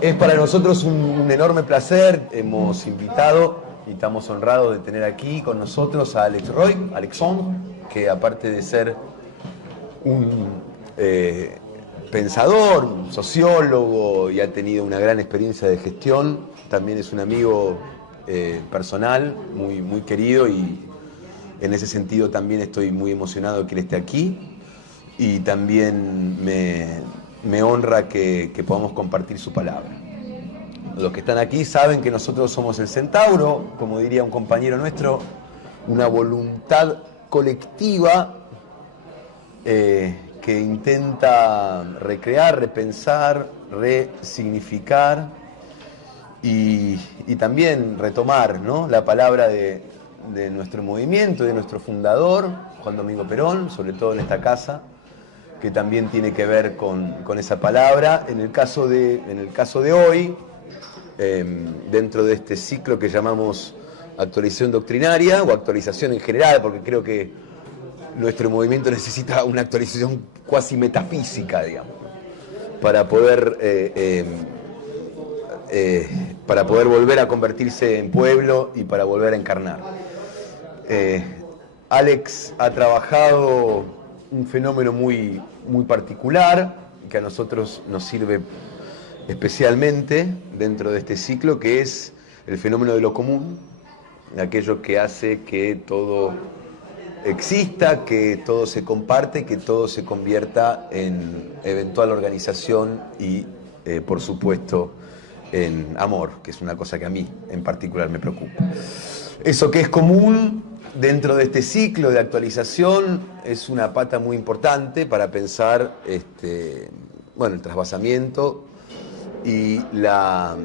Es para nosotros un enorme placer. Hemos invitado y estamos honrados de tener aquí con nosotros a Alex Roy, Alexon, que aparte de ser un pensador, un sociólogo y ha tenido una gran experiencia de gestión, también es un amigo personal, muy querido, y en ese sentido también estoy muy emocionado de que él esté aquí, y también me honra que podamos compartir su palabra. Los que están aquí saben que nosotros somos el Centauro, como diría un compañero nuestro, una voluntad colectiva que intenta recrear, repensar, resignificar y también retomar, ¿no?, la palabra de nuestro movimiento, de nuestro fundador, Juan Domingo Perón, sobre todo en esta casa, que también tiene que ver con esa palabra. En el caso de hoy, dentro de este ciclo que llamamos actualización doctrinaria o actualización en general, porque creo que nuestro movimiento necesita una actualización cuasi metafísica, digamos, para poder volver a convertirse en pueblo y para volver a encarnar. Alex ha trabajado un fenómeno muy particular que a nosotros nos sirve especialmente dentro de este ciclo, que es el fenómeno de lo común, aquello que hace que todo exista, que todo se comparte, que todo se convierta en eventual organización y, por supuesto, en amor, que es una cosa que a mí en particular me preocupa. Eso que es común dentro de este ciclo de actualización es una pata muy importante para pensar el trasvasamiento y la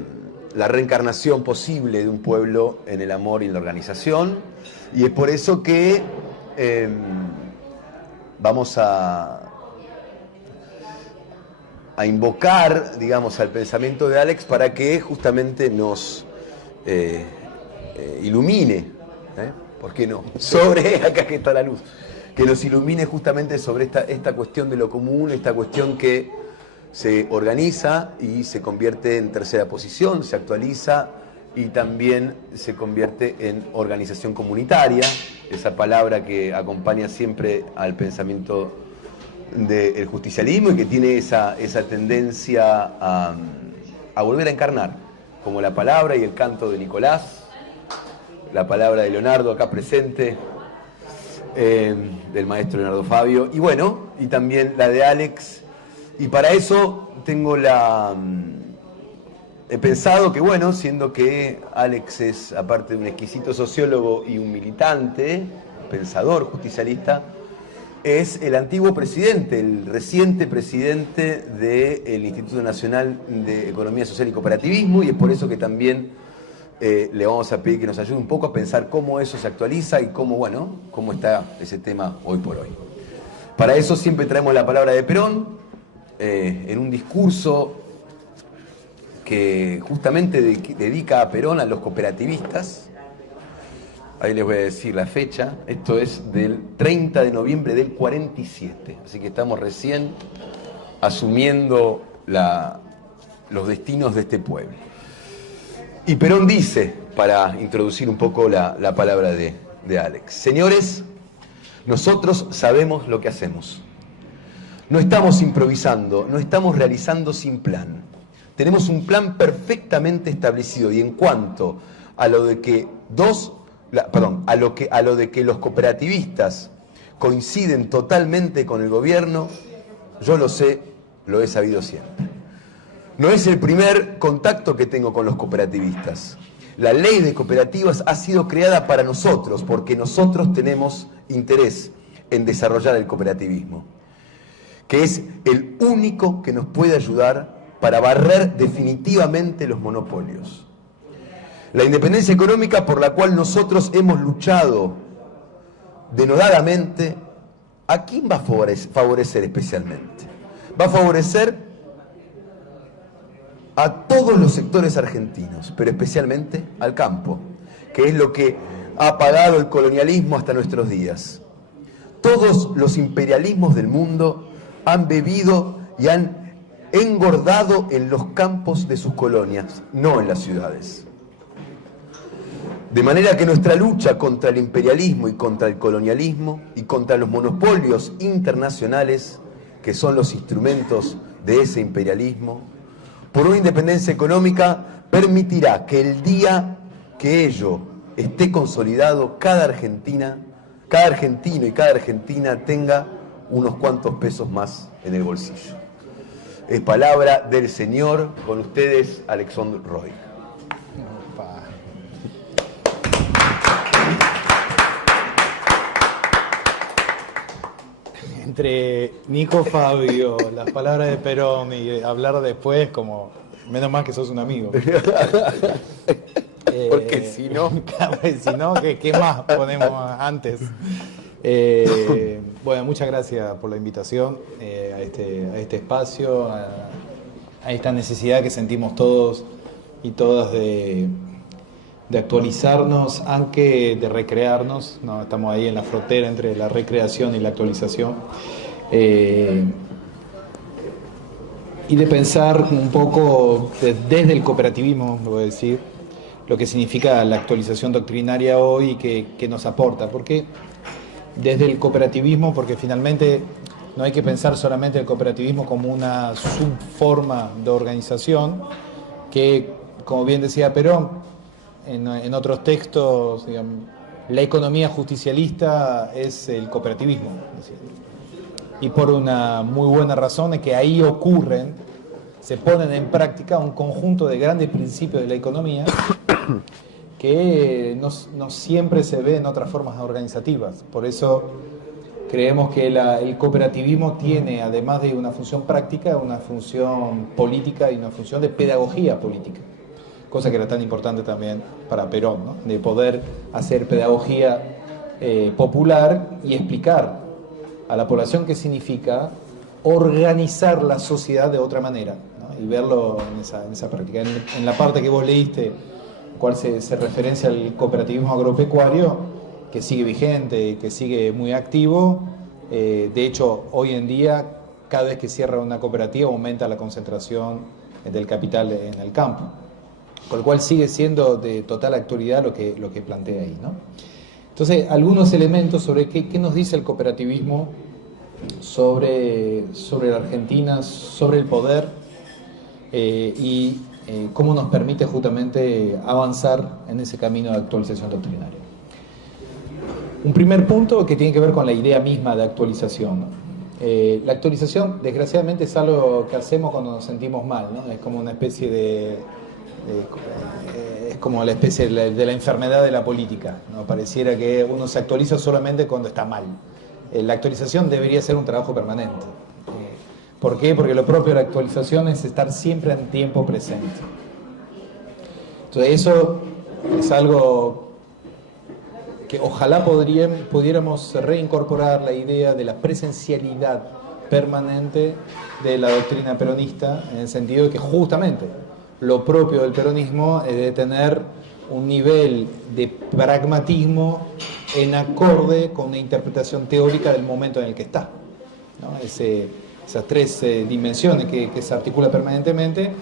reencarnación posible de un pueblo en el amor y en la organización. Y es por eso que vamos a invocar, digamos, al pensamiento de Alex para que justamente nos ilumine, ¿por qué no? Sobre, acá que está la luz, que nos ilumine justamente sobre esta cuestión de lo común, esta cuestión que se organiza y se convierte en tercera posición, se actualiza y también se convierte en organización comunitaria, esa palabra que acompaña siempre al pensamiento del justicialismo y que tiene esa tendencia a volver a encarnar, como la palabra y el canto de Nicolás, la palabra de Leonardo acá presente, del maestro Leonardo Fabio, y bueno, y también la de Alex. Y para eso he pensado que, bueno, siendo que Alex es, aparte de un exquisito sociólogo y un militante, pensador, justicialista, es el antiguo presidente, el reciente presidente del Instituto Nacional de Economía Social y Cooperativismo, y es por eso que también le vamos a pedir que nos ayude un poco a pensar cómo eso se actualiza y cómo está ese tema hoy por hoy. Para eso siempre traemos la palabra de Perón, en un discurso que justamente dedica a Perón a los cooperativistas. Ahí les voy a decir la fecha. Esto es del 30 de noviembre del 47. Así que estamos recién asumiendo los destinos de este pueblo. Y Perón dice, para introducir un poco la palabra de Alex: señores, nosotros sabemos lo que hacemos. No estamos improvisando, no estamos realizando sin plan. Tenemos un plan perfectamente establecido, y en cuanto a lo de que los cooperativistas coinciden totalmente con el gobierno, yo lo sé, lo he sabido siempre. No es el primer contacto que tengo con los cooperativistas. La ley de cooperativas ha sido creada para nosotros, porque nosotros tenemos interés en desarrollar el cooperativismo, que es el único que nos puede ayudar para barrer definitivamente los monopolios. La independencia económica por la cual nosotros hemos luchado denodadamente, ¿a quién va a favorecer especialmente? Va a favorecer a todos los sectores argentinos, pero especialmente al campo, que es lo que ha pagado el colonialismo hasta nuestros días. Todos los imperialismos del mundo han bebido y han engordado en los campos de sus colonias, no en las ciudades. De manera que nuestra lucha contra el imperialismo y contra el colonialismo y contra los monopolios internacionales, que son los instrumentos de ese imperialismo, por una independencia económica, permitirá que el día que ello esté consolidado, cada argentino y cada argentina tenga unos cuantos pesos más en el bolsillo. Es palabra del señor, con ustedes, Alexandre Roy. Entre Nico Fabio, las palabras de Perón y hablar después, como menos mal que sos un amigo. Porque si no... si no, ¿qué más ponemos antes? Bueno, muchas gracias por la invitación a este espacio, a esta necesidad que sentimos todos y todas de actualizarnos, aunque de recrearnos, ¿no? Estamos ahí en la frontera entre la recreación y la actualización, y de pensar un poco desde el cooperativismo, voy a decir, lo que significa la actualización doctrinaria hoy y que nos aporta, porque desde el cooperativismo, porque finalmente no hay que pensar solamente el cooperativismo como una subforma de organización que, como bien decía Perón, en otros textos, digamos, la economía justicialista es el cooperativismo. Y por una muy buena razón es que ahí se ponen en práctica un conjunto de grandes principios de la economía que no siempre se ve en otras formas organizativas. Por eso creemos que el cooperativismo tiene, además de una función práctica, una función política y una función de pedagogía política. Cosa que era tan importante también para Perón, ¿no? De poder hacer pedagogía popular y explicar a la población qué significa organizar la sociedad de otra manera, ¿no? Y verlo en esa práctica. En la parte que vos leíste, cual se referencia al cooperativismo agropecuario, que sigue vigente, que sigue muy activo. De hecho, hoy en día, cada vez que cierra una cooperativa, aumenta la concentración del capital en el campo. Con lo cual sigue siendo de total actualidad lo que plantea ahí, ¿no? Entonces, algunos elementos sobre qué nos dice el cooperativismo sobre la Argentina, sobre el poder y cómo nos permite justamente avanzar en ese camino de actualización doctrinaria. Un primer punto que tiene que ver con la idea misma de actualización, ¿no? La actualización, desgraciadamente, es algo que hacemos cuando nos sentimos mal, ¿no? Es como una especie es como la especie de la enfermedad de la política, ¿no? Pareciera que uno se actualiza solamente cuando está mal. La actualización debería ser un trabajo permanente. ¿Por qué? Porque lo propio de la actualización es estar siempre en tiempo presente. Entonces eso es algo que ojalá pudiéramos reincorporar, la idea de la presencialidad permanente de la doctrina peronista, en el sentido de que justamente lo propio del peronismo es de tener un nivel de pragmatismo en acorde con una interpretación teórica del momento en el que está, ¿no? Esas tres dimensiones que se articulan permanentemente,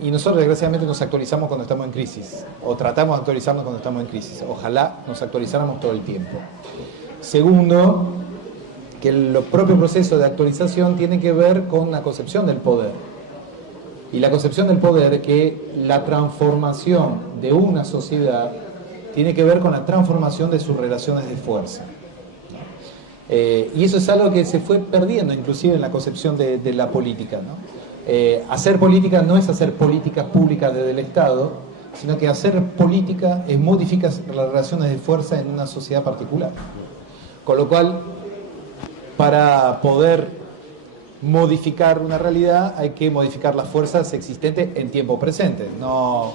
y nosotros desgraciadamente nos actualizamos cuando estamos en crisis, o tratamos de actualizarnos cuando estamos en crisis. Ojalá nos actualizáramos todo el tiempo. Segundo, que el propio proceso de actualización tiene que ver con la concepción del poder. Y la concepción del poder es que la transformación de una sociedad tiene que ver con la transformación de sus relaciones de fuerza. Y eso es algo que se fue perdiendo inclusive en la concepción de la política, ¿no? Hacer política no es hacer políticas públicas desde el Estado, sino que hacer política es modificar las relaciones de fuerza en una sociedad particular. Con lo cual, para poder modificar una realidad hay que modificar las fuerzas existentes en tiempo presente, no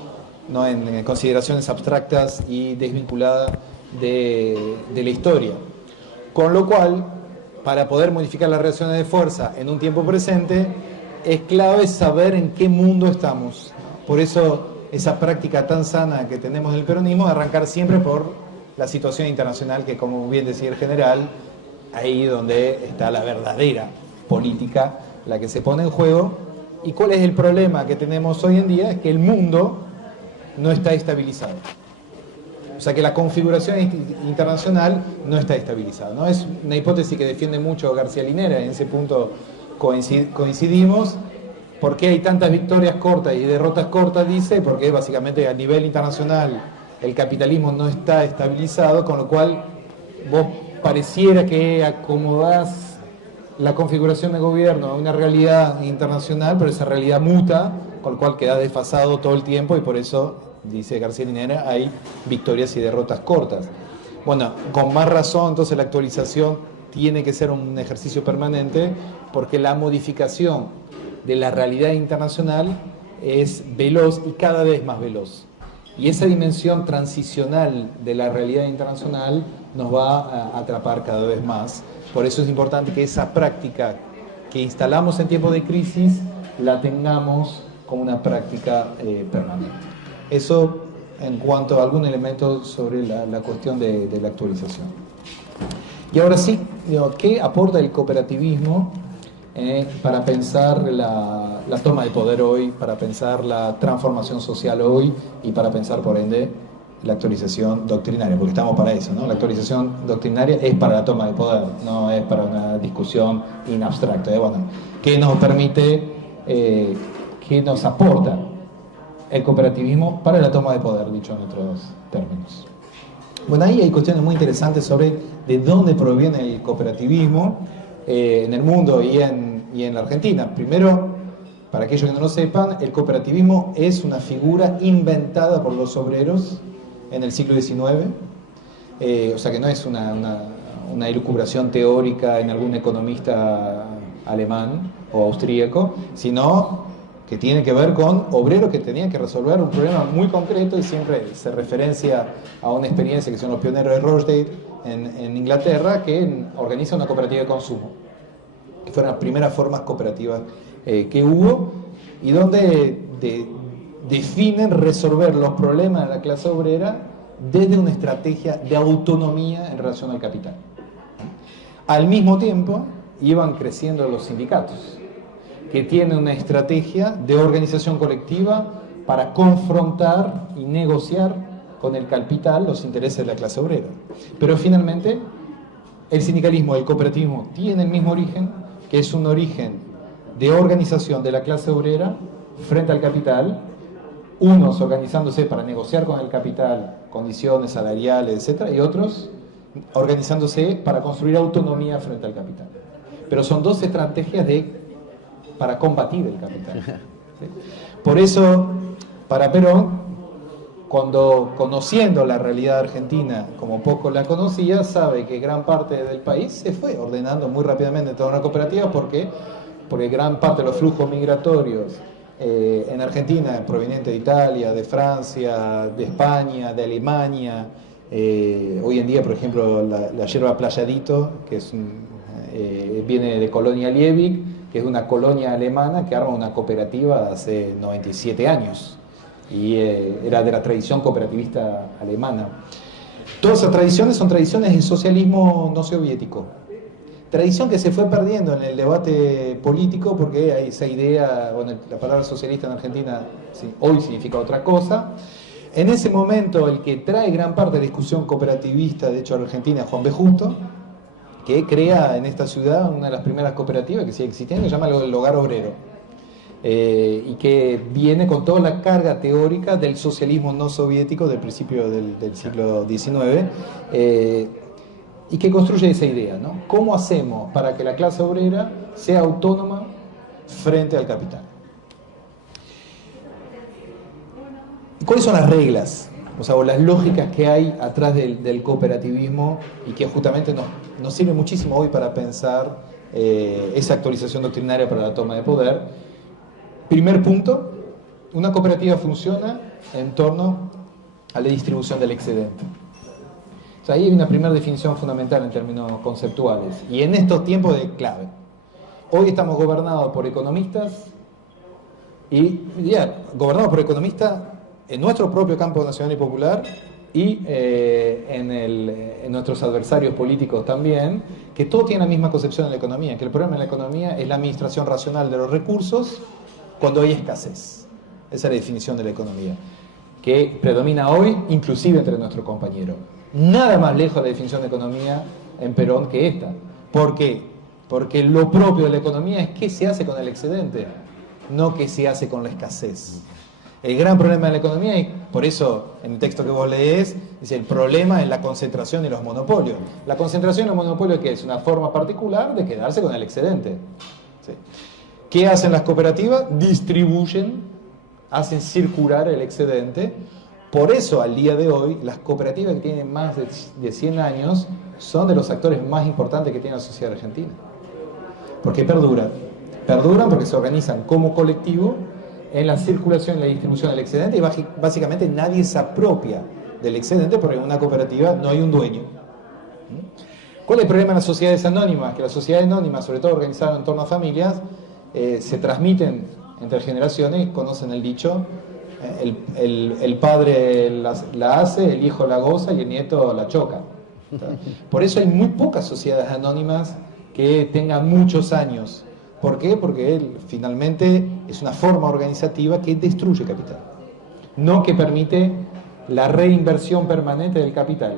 en consideraciones abstractas y desvinculadas de la historia. Con lo cual, para poder modificar las relaciones de fuerza en un tiempo presente, es clave saber en qué mundo estamos. Por eso esa práctica tan sana que tenemos en el peronismo de arrancar siempre por la situación internacional, que, como bien decía el general, ahí donde está la verdadera política, la que se pone en juego, ¿Y cuál es el problema que tenemos hoy en día? Es que el mundo no está estabilizado. O sea que la configuración internacional no está estabilizada, ¿no? Es una hipótesis que defiende mucho García Linera, en ese punto coincidimos. ¿Por qué hay tantas victorias cortas y derrotas cortas? Dice, porque básicamente a nivel internacional el capitalismo no está estabilizado, con lo cual vos pareciera que acomodás la configuración de gobierno a una realidad internacional, pero esa realidad muta, con lo cual queda desfasado todo el tiempo y por eso, dice García Linera, hay victorias y derrotas cortas. Bueno, con más razón, entonces la actualización tiene que ser un ejercicio permanente porque la modificación de la realidad internacional es veloz y cada vez más veloz. Y esa dimensión transicional de la realidad internacional nos va a atrapar cada vez más. Por eso es importante que esa práctica que instalamos en tiempos de crisis la tengamos como una práctica permanente. Eso en cuanto a algún elemento sobre la cuestión de la actualización. Y ahora sí, ¿qué aporta el cooperativismo para pensar la toma de poder hoy, para pensar la transformación social hoy y para pensar, por ende, la actualización doctrinaria? Porque estamos para eso, ¿no? La actualización doctrinaria es para la toma de poder, no es para una discusión in abstracto. Bueno, ¿qué nos permite, qué nos aporta el cooperativismo para la toma de poder, dicho en otros términos? Bueno, ahí hay cuestiones muy interesantes sobre de dónde proviene el cooperativismo en el mundo y en la Argentina. Primero, para aquellos que no lo sepan, el cooperativismo es una figura inventada por los obreros en el siglo XIX, o sea que no es una elucubración teórica en algún economista alemán o austríaco, sino que tiene que ver con obreros que tenían que resolver un problema muy concreto y siempre se referencia a una experiencia que son los pioneros de Rochdale en Inglaterra, que organiza una cooperativa de consumo, que fueron las primeras formas cooperativas que hubo y donde definen resolver los problemas de la clase obrera desde una estrategia de autonomía en relación al capital. Al mismo tiempo iban creciendo los sindicatos, que tienen una estrategia de organización colectiva para confrontar y negociar con el capital los intereses de la clase obrera. Pero finalmente el sindicalismo y el cooperativismo tienen el mismo origen, que es un origen de organización de la clase obrera frente al capital, unos organizándose para negociar con el capital condiciones salariales, etc., y otros organizándose para construir autonomía frente al capital. Pero son dos estrategias para combatir el capital. ¿Sí? Por eso, para Perón, cuando conociendo la realidad argentina como poco la conocía, sabe que gran parte del país se fue ordenando muy rápidamente en toda una cooperativa porque gran parte de los flujos migratorios en Argentina, provenientes de Italia, de Francia, de España, de Alemania, hoy en día, por ejemplo, la yerba Playadito, que viene de Colonia Liebig, que es una colonia alemana que arma una cooperativa hace 97 años. Y era de la tradición cooperativista alemana. Todas esas tradiciones son tradiciones del socialismo no soviético. Tradición que se fue perdiendo en el debate político porque hay esa idea, bueno, la palabra socialista en Argentina sí, hoy significa otra cosa. En ese momento el que trae gran parte de la discusión cooperativista, de hecho en Argentina, es Juan B. Justo, que crea en esta ciudad una de las primeras cooperativas que sigue existiendo, que se llama el Hogar Obrero. Y que viene con toda la carga teórica del socialismo no soviético del principio del siglo XIX, y que construye esa idea, ¿no? ¿Cómo hacemos para que la clase obrera sea autónoma frente al capital? ¿Cuáles son las reglas, o las lógicas que hay atrás del cooperativismo y que justamente nos sirve muchísimo hoy para pensar esa actualización doctrinaria para la toma de poder? Primer punto, una cooperativa funciona en torno a la distribución del excedente. O sea, ahí hay una primera definición fundamental en términos conceptuales. Y en estos tiempos de clave. Hoy estamos gobernados por economistas gobernados por economistas en nuestro propio campo nacional y popular y en nuestros adversarios políticos también, que todos tienen la misma concepción de la economía, que el problema de la economía es la administración racional de los recursos cuando hay escasez. Esa es la definición de la economía, que predomina hoy, inclusive entre nuestros compañeros. Nada más lejos de la definición de economía en Perón que esta. ¿Por qué? Porque lo propio de la economía es qué se hace con el excedente, no qué se hace con la escasez. El gran problema de la economía, y por eso en el texto que vos lees, dice el problema es la concentración y los monopolios. La concentración y los monopolios, ¿qué es? Una forma particular de quedarse con el excedente. ¿Sí? ¿Qué hacen las cooperativas? Distribuyen, hacen circular el excedente. Por eso, al día de hoy, las cooperativas que tienen más de 100 años son de los actores más importantes que tiene la sociedad argentina. ¿Por qué perduran? Perduran porque se organizan como colectivo en la circulación y la distribución del excedente, y básicamente nadie se apropia del excedente porque en una cooperativa no hay un dueño. ¿Cuál es el problema de las sociedades anónimas? Que las sociedades anónimas, sobre todo organizadas en torno a familias, se transmiten entre generaciones, conocen el dicho, el padre la hace, el hijo la goza y el nieto la choca. Por eso hay muy pocas sociedades anónimas que tengan muchos años. ¿Por qué? Porque finalmente es una forma organizativa que destruye capital, no que permite la reinversión permanente del capital.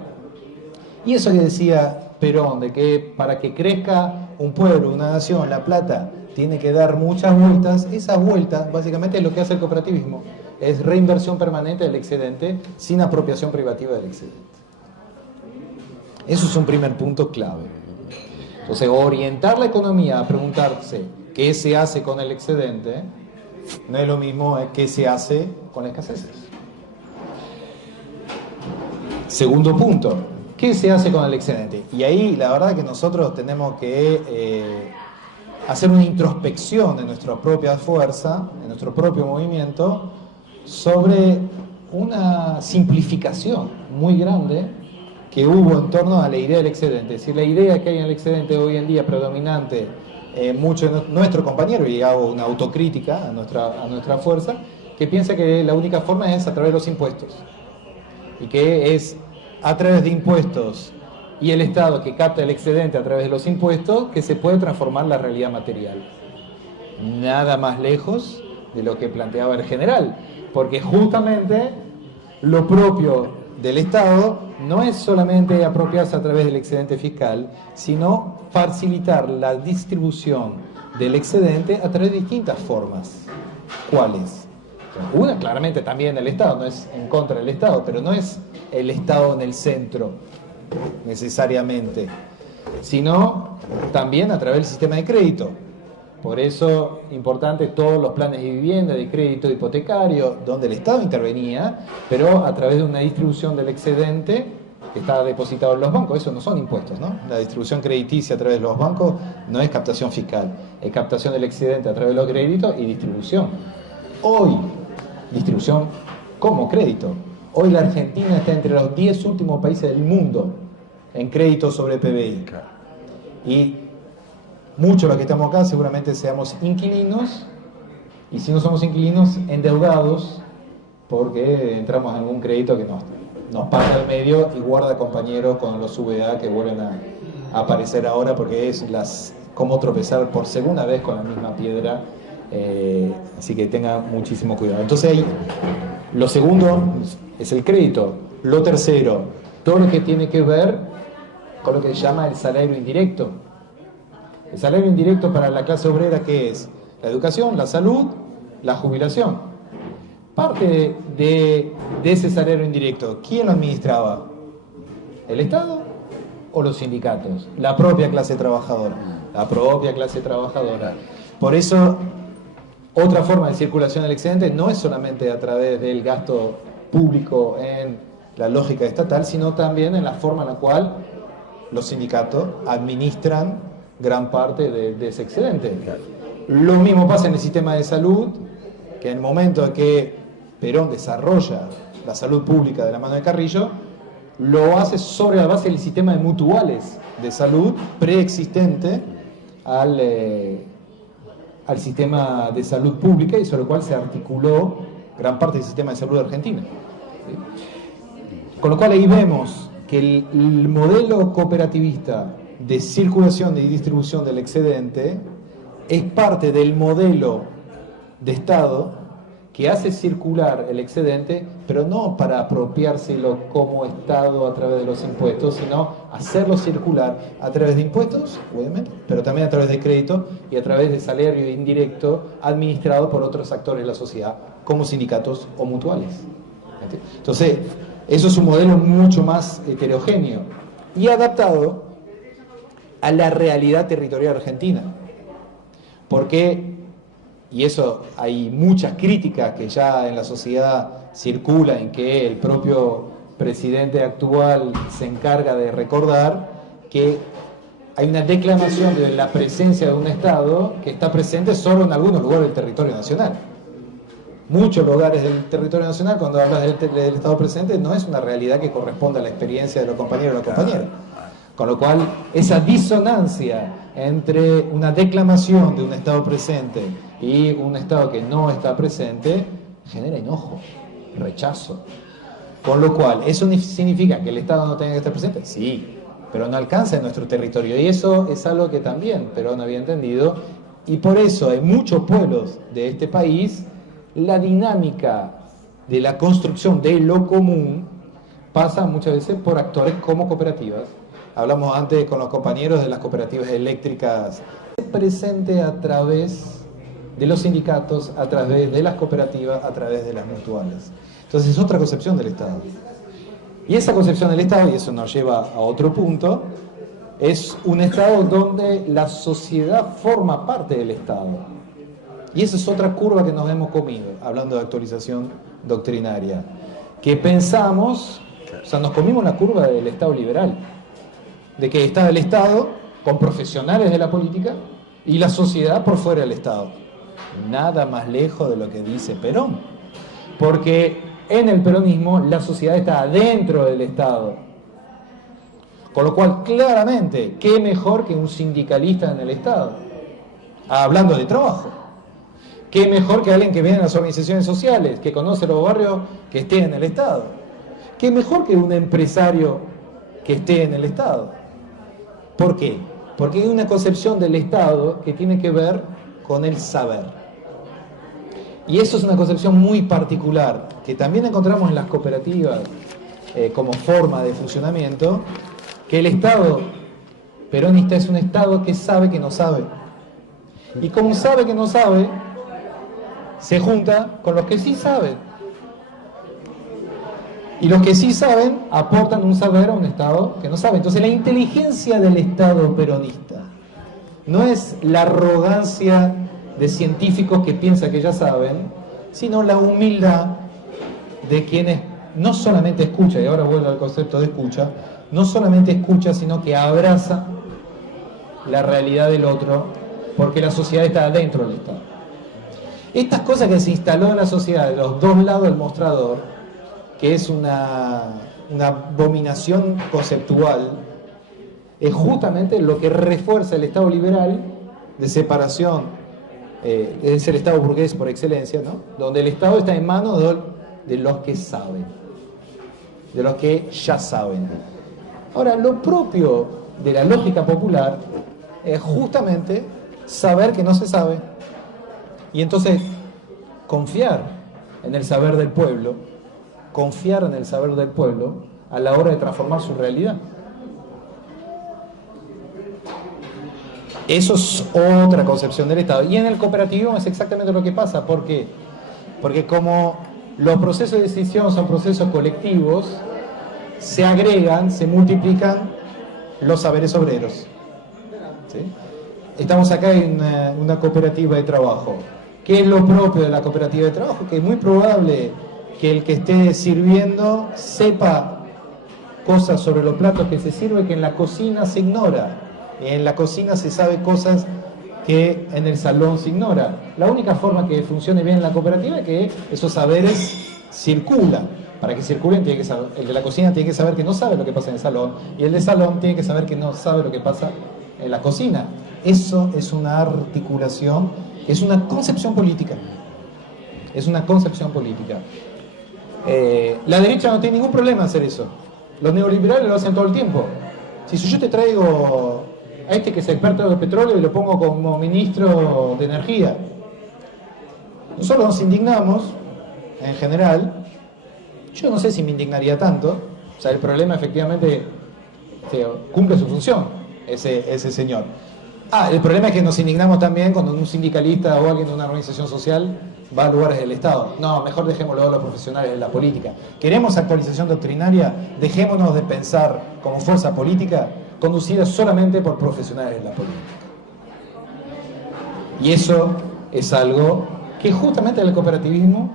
Y eso que decía Perón, de que para que crezca un pueblo, una nación, La Plata, tiene que dar muchas vueltas, esas vueltas básicamente es lo que hace el cooperativismo, es reinversión permanente del excedente sin apropiación privativa del excedente. Eso es un primer punto clave. Entonces, orientar la economía a preguntarse qué se hace con el excedente no es lo mismo qué se hace con la escasez. Segundo punto, ¿qué se hace con el excedente? Y ahí la verdad que nosotros tenemos que hacer una introspección de nuestra propia fuerza, de nuestro propio movimiento, sobre una simplificación muy grande que hubo en torno a la idea del excedente. Es decir, la idea que hay en el excedente hoy en día predominante en muchos de nuestros compañeros, y hago una autocrítica a nuestra fuerza, que piensa que la única forma es a través de los impuestos. Y que es a través de impuestos y el Estado que capta el excedente a través de los impuestos que se puede transformar la realidad material. Nada más lejos de lo que planteaba el general, porque justamente lo propio del Estado no es solamente apropiarse a través del excedente fiscal, sino facilitar la distribución del excedente a través de distintas formas. ¿Cuáles? Una, claramente también el Estado, no es en contra del Estado, pero no es el Estado en el centro necesariamente, sino también a través del sistema de crédito. Por eso, importante todos los planes de vivienda, de crédito hipotecario, donde el Estado intervenía, pero a través de una distribución del excedente que estaba depositado en los bancos. Eso no son impuestos, ¿no? La distribución crediticia a través de los bancos no es captación fiscal, es captación del excedente a través de los créditos y distribución. Hoy, distribución como crédito. Hoy la Argentina está entre los 10 últimos países del mundo en crédito sobre PBI. Y muchos de los que estamos acá seguramente seamos inquilinos, y si no somos inquilinos, endeudados, porque entramos en algún crédito que nos paga al medio y guarda compañeros con los VA que vuelven a aparecer ahora, porque es como tropezar por segunda vez con la misma piedra. Así que tenga muchísimo cuidado. Entonces ahí, lo segundo es el crédito. Lo tercero, todo lo que tiene que ver con lo que se llama el salario indirecto. El salario indirecto para la clase obrera, ¿qué es? La educación, la salud, la jubilación. Parte de ese salario indirecto, ¿quién lo administraba? ¿El Estado o los sindicatos? La propia clase trabajadora. La propia clase trabajadora. Por eso, otra forma de circulación del excedente no es solamente a través del gasto público en la lógica estatal, sino también en la forma en la cual los sindicatos administran gran parte de ese excedente. Lo mismo pasa en el sistema de salud, que en el momento en que Perón desarrolla la salud pública de la mano de Carrillo, lo hace sobre la base del sistema de mutuales de salud preexistente al sistema de salud pública, y sobre el cual se articuló gran parte del sistema de salud de Argentina. Con lo cual ahí vemos que el modelo cooperativista de circulación y distribución del excedente es parte del modelo de Estado que hace circular el excedente, pero no para apropiárselo como Estado a través de los impuestos, sino hacerlo circular a través de impuestos, obviamente, pero también a través de crédito y a través de salario indirecto administrado por otros actores de la sociedad, como sindicatos o mutuales. Entonces, eso es un modelo mucho más heterogéneo y adaptado a la realidad territorial argentina. Porque, y eso hay muchas críticas que ya en la sociedad circulan, en que el propio presidente actual se encarga de recordar, que hay una declamación de la presencia de un Estado que está presente solo en algunos lugares del territorio nacional. Muchos lugares del territorio nacional, cuando hablas del Estado presente, no es una realidad que corresponda a la experiencia de los compañeros y las compañeras. Con lo cual, esa disonancia entre una declamación de un Estado presente y un Estado que no está presente genera enojo, rechazo. Con lo cual, ¿eso significa que el Estado no tenga que estar presente? Sí, pero no alcanza en nuestro territorio. Y eso es algo que también Perón había entendido. Y por eso, en muchos pueblos de este país, la dinámica de la construcción de lo común pasa muchas veces por actores como cooperativas. Hablamos antes con los compañeros de las cooperativas eléctricas, presente a través de los sindicatos, a través de las cooperativas, a través de las mutuales. Entonces es otra concepción del Estado. Y esa concepción del Estado, y eso nos lleva a otro punto, es un Estado donde la sociedad forma parte del Estado. Y esa es otra curva que nos hemos comido, hablando de actualización doctrinaria. Que pensamos, o sea, nos comimos la curva del Estado liberal, de que está el Estado con profesionales de la política y la sociedad por fuera del Estado. Nada más lejos de lo que dice Perón. Porque en el peronismo la sociedad está adentro del Estado. Con lo cual, claramente, ¿qué mejor que un sindicalista en el Estado? Hablando de trabajo. ¿Qué mejor que alguien que viene de las organizaciones sociales, que conoce los barrios, que esté en el Estado? ¿Qué mejor que un empresario que esté en el Estado? ¿Por qué? Porque hay una concepción del Estado que tiene que ver con el saber. Y eso es una concepción muy particular, que también encontramos en las cooperativas como forma de funcionamiento, que el Estado peronista es un Estado que sabe que no sabe. Y como sabe que no sabe, se junta con los que sí saben. Y los que sí saben aportan un saber a un Estado que no sabe. Entonces la inteligencia del Estado peronista no es la arrogancia de científicos que piensan que ya saben, sino la humildad de quienes no solamente escucha, y ahora vuelvo al concepto de escucha, no solamente escucha, sino que abraza la realidad del otro, porque la sociedad está adentro del Estado. Estas cosas que se instaló en la sociedad de los dos lados del mostrador, que es una abominación conceptual, es justamente lo que refuerza el Estado liberal de separación, es el Estado burgués por excelencia, ¿no? Donde el Estado está en manos de los que saben, de los que ya saben. Ahora, lo propio de la lógica popular es justamente saber que no se sabe, y entonces confiar en el saber del pueblo, confiar en el saber del pueblo a la hora de transformar su realidad. Eso es otra concepción del Estado. Y en el cooperativismo es exactamente lo que pasa. ¿Por qué? Porque como los procesos de decisión son procesos colectivos, se agregan, se multiplican los saberes obreros. ¿Sí? Estamos acá en una cooperativa de trabajo. ¿Qué es lo propio de la cooperativa de trabajo? Que es muy probable que el que esté sirviendo sepa cosas sobre los platos que se sirve que en la cocina se ignora. En la cocina se sabe cosas que en el salón se ignora. La única forma que funcione bien en la cooperativa es que esos saberes circulan. Para que circulen, tiene que saber, el de la cocina tiene que saber que no sabe lo que pasa en el salón, y el del salón tiene que saber que no sabe lo que pasa en la cocina. Eso es una articulación, es una concepción política. Es una concepción política. La derecha no tiene ningún problema en hacer eso. Los neoliberales lo hacen todo el tiempo. Si yo te traigo a este que es experto de petróleo y lo pongo como ministro de energía, Nosotros nos indignamos, en general. Yo no sé si me indignaría tanto. O sea, el problema efectivamente cumple su función, ese señor. El problema es que nos indignamos también cuando un sindicalista o alguien de una organización social va a lugares del Estado. No, mejor dejémoslo a los profesionales de la política. ¿Queremos actualización doctrinaria? Dejémonos de pensar como fuerza política conducida solamente por profesionales de la política. Y eso es algo que justamente en el cooperativismo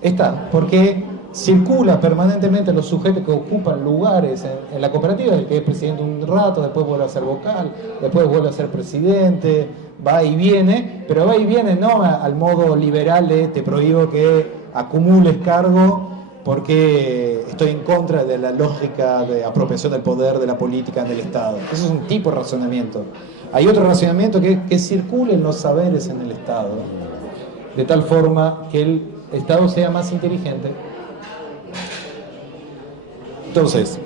está, porque circula permanentemente los sujetos que ocupan lugares en la cooperativa, el que es presidente un rato, después vuelve a ser vocal, después vuelve a ser presidente, va y viene, pero va y viene no al modo liberal de te prohíbo que acumules cargo porque estoy en contra de la lógica de apropiación del poder de la política en el Estado. Eso es un tipo de razonamiento. Hay otro razonamiento que circulen los saberes en el Estado, de tal forma que el Estado sea más inteligente. Entonces,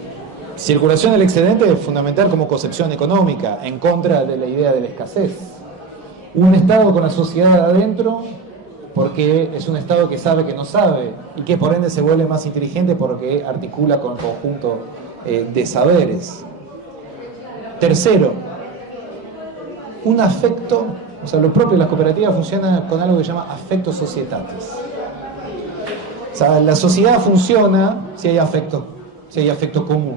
circulación del excedente es fundamental como concepción económica, en contra de la idea de la escasez. Un Estado con la sociedad adentro, porque es un Estado que sabe que no sabe, y que por ende se vuelve más inteligente porque articula con el conjunto de saberes. Tercero, un afecto, o sea, lo propio de las cooperativas funciona con algo que se llama affectus societatis. O sea, la sociedad funciona si hay afecto común.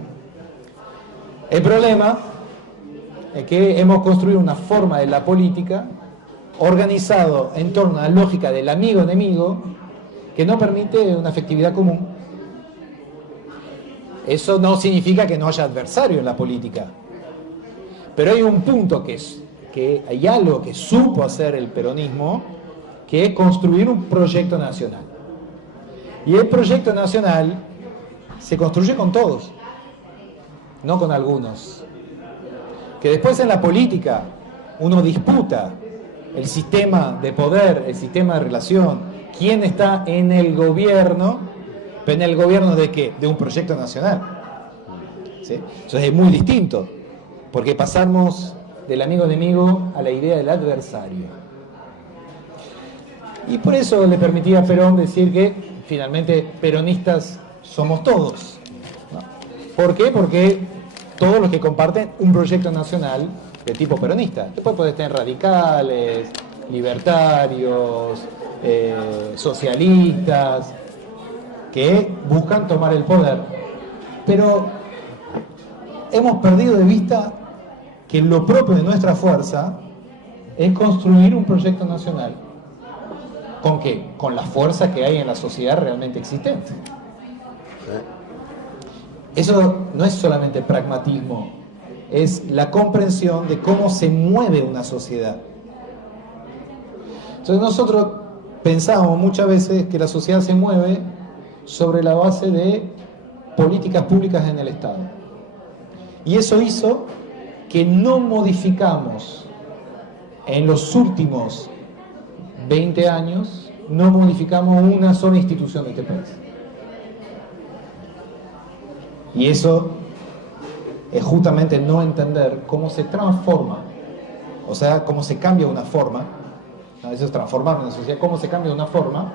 El problema es que hemos construido una forma de la política organizado en torno a la lógica del amigo-enemigo que no permite una afectividad común. Eso no significa que no haya adversario en la política, pero hay un punto que hay algo que supo hacer el peronismo, que es construir un proyecto nacional. Y el proyecto nacional se construye con todos, no con algunos. Que después en la política uno disputa el sistema de poder, el sistema de relación, quién está en el gobierno, pero en el gobierno ¿de qué? De un proyecto nacional. ¿Sí? Entonces es muy distinto, porque pasamos del amigo-enemigo a la idea del adversario. Y por eso le permitía a Perón decir que finalmente peronistas somos todos, ¿no? ¿Por qué? Porque todos los que comparten un proyecto nacional de tipo peronista. Después podés tener radicales, libertarios, socialistas, que buscan tomar el poder. Pero hemos perdido de vista que lo propio de nuestra fuerza es construir un proyecto nacional. ¿Con qué? Con la fuerza que hay en la sociedad realmente existente. Eso no es solamente pragmatismo, es la comprensión de cómo se mueve una sociedad. Entonces nosotros pensábamos muchas veces que la sociedad se mueve sobre la base de políticas públicas en el Estado. Y eso hizo que no modificamos en los últimos 20 años, no modificamos una sola institución de este país. Y eso es justamente no entender cómo se transforma, o sea, cómo se cambia una forma, ¿no? Eso es transformar una sociedad, cómo se cambia una forma,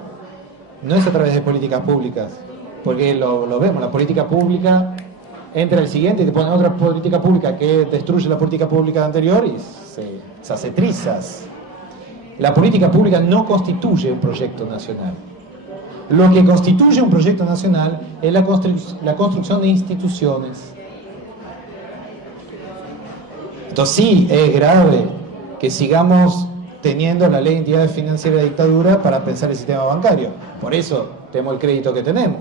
no es a través de políticas públicas, porque lo vemos, la política pública entra el siguiente y te ponen otra política pública que destruye la política pública anterior y se hace trizas. La política pública no constituye un proyecto nacional. Lo que constituye un proyecto nacional es la construcción de instituciones. Entonces sí, es grave que sigamos teniendo la ley de entidades financieras de dictadura para pensar el sistema bancario. Por eso tenemos el crédito que tenemos.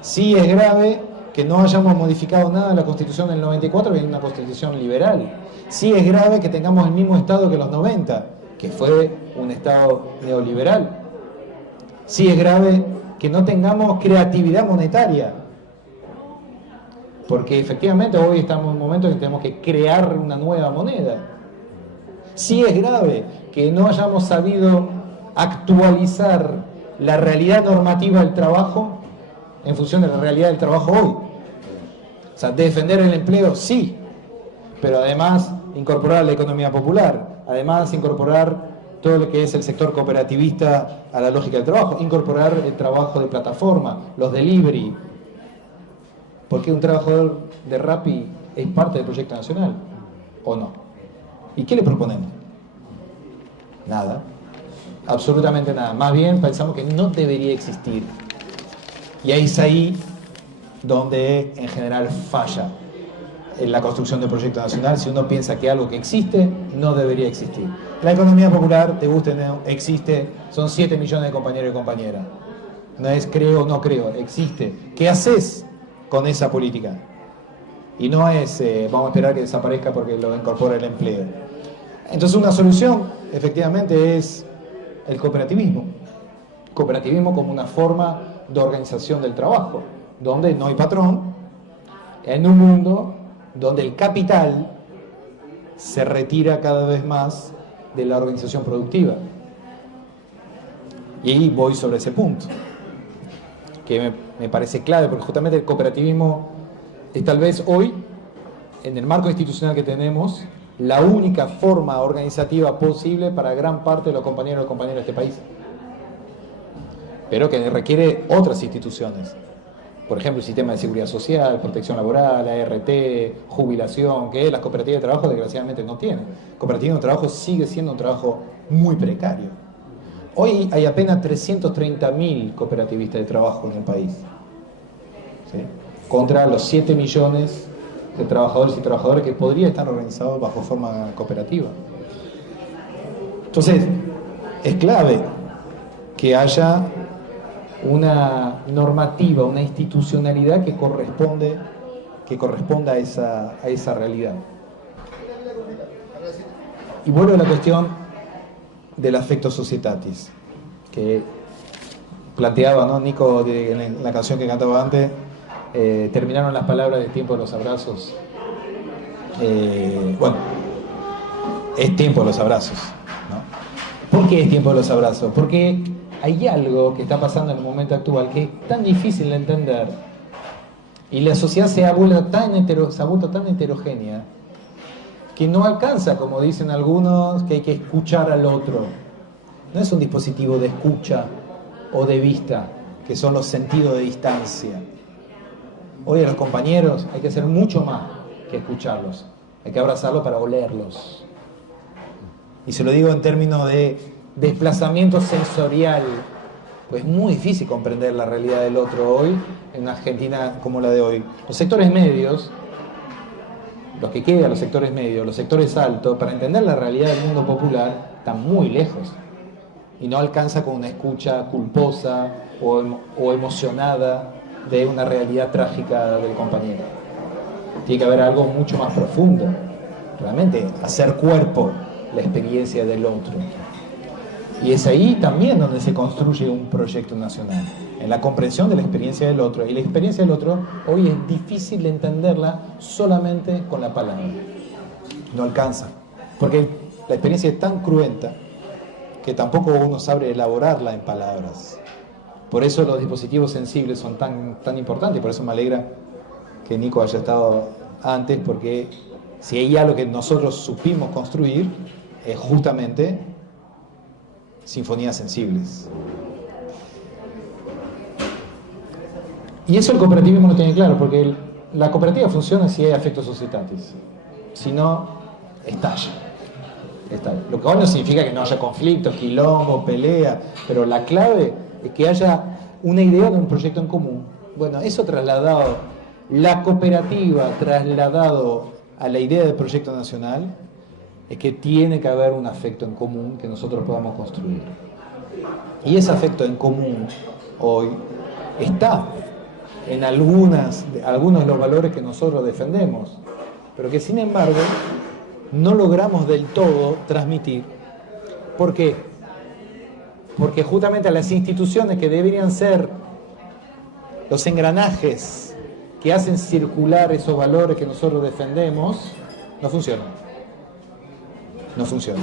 Sí es grave que no hayamos modificado nada en la Constitución del 94, que es una Constitución liberal. Sí es grave que tengamos el mismo Estado que los 90, que fue un Estado neoliberal. Sí es grave que no tengamos creatividad monetaria, porque efectivamente hoy estamos en un momento en que tenemos que crear una nueva moneda. Sí es grave que no hayamos sabido actualizar la realidad normativa del trabajo en función de la realidad del trabajo hoy. O sea, defender el empleo, sí, pero además incorporar la economía popular, además incorporar todo lo que es el sector cooperativista a la lógica del trabajo, incorporar el trabajo de plataforma, los delivery. ¿Por qué un trabajador de Rappi es parte del proyecto nacional? ¿O no? ¿Y qué le proponemos? Nada. Absolutamente nada. Más bien pensamos que no debería existir. Y es ahí donde en general falla en la construcción del proyecto nacional, si uno piensa que algo que existe no debería existir. La economía popular, te guste o no, existe, son 7 millones de compañeros y compañeras. No es creo o no creo, existe. ¿Qué haces con esa política? Y no es vamos a esperar que desaparezca porque lo incorpora el empleo. Entonces una solución efectivamente es el cooperativismo. Cooperativismo como una forma de organización del trabajo, donde no hay patrón, en un mundo donde el capital se retira cada vez más de la organización productiva. Y ahí voy sobre ese punto, que me parece clave, porque justamente el cooperativismo es tal vez hoy, en el marco institucional que tenemos, la única forma organizativa posible para gran parte de los compañeros y compañeras de este país, pero que requiere otras instituciones. Por ejemplo, el sistema de seguridad social, protección laboral, ART, jubilación, que las cooperativas de trabajo desgraciadamente no tienen. Cooperativa de trabajo sigue siendo un trabajo muy precario. Hoy hay apenas 330.000 cooperativistas de trabajo en el país, ¿sí? Contra los 7 millones de trabajadores y trabajadoras que podrían estar organizados bajo forma cooperativa. Entonces, es clave que haya una normativa, una institucionalidad que corresponda a esa realidad. Y vuelvo a la cuestión del affecto societatis, que planteaba, ¿no? Nico, en la canción que cantaba antes, terminaron las palabras del tiempo de los abrazos. Bueno, es tiempo de los abrazos, ¿no? ¿Por qué es tiempo de los abrazos? Porque hay algo que está pasando en el momento actual que es tan difícil de entender y la sociedad se ha vuelto tan heterogénea que no alcanza, como dicen algunos, que hay que escuchar al otro. No es un dispositivo de escucha o de vista, que son los sentidos de distancia. Hoy a los compañeros hay que hacer mucho más que escucharlos. Hay que abrazarlos para olerlos. Y se lo digo en términos de desplazamiento sensorial, pues es muy difícil comprender la realidad del otro hoy en una Argentina como la de hoy. Los sectores medios, los que quedan, los sectores medios, los sectores altos, para entender la realidad del mundo popular, están muy lejos y no alcanza con una escucha culposa o emocionada de una realidad trágica del compañero. Tiene que haber algo mucho más profundo, realmente hacer cuerpo la experiencia del otro. Y es ahí también donde se construye un proyecto nacional, en la comprensión de la experiencia del otro. Y la experiencia del otro hoy es difícil de entenderla solamente con la palabra. No alcanza, porque la experiencia es tan cruenta que tampoco uno sabe elaborarla en palabras. Por eso los dispositivos sensibles son tan importantes, por eso me alegra que Nico haya estado antes, porque si hay algo que nosotros supimos construir, es justamente sinfonías sensibles. Y eso el cooperativismo lo tiene claro, porque la cooperativa funciona si hay affecto societatis. Si no, estalla. Lo que hoy no significa que no haya conflictos, quilombo, pelea, pero la clave es que haya una idea de un proyecto en común. Bueno, eso trasladado, la cooperativa trasladado a la idea del proyecto nacional, es que tiene que haber un afecto en común que nosotros podamos construir. Y ese afecto en común hoy está en algunos de los valores que nosotros defendemos, pero que sin embargo no logramos del todo transmitir. ¿Por qué? Porque justamente las instituciones que deberían ser los engranajes que hacen circular esos valores que nosotros defendemos, no funcionan. No funciona.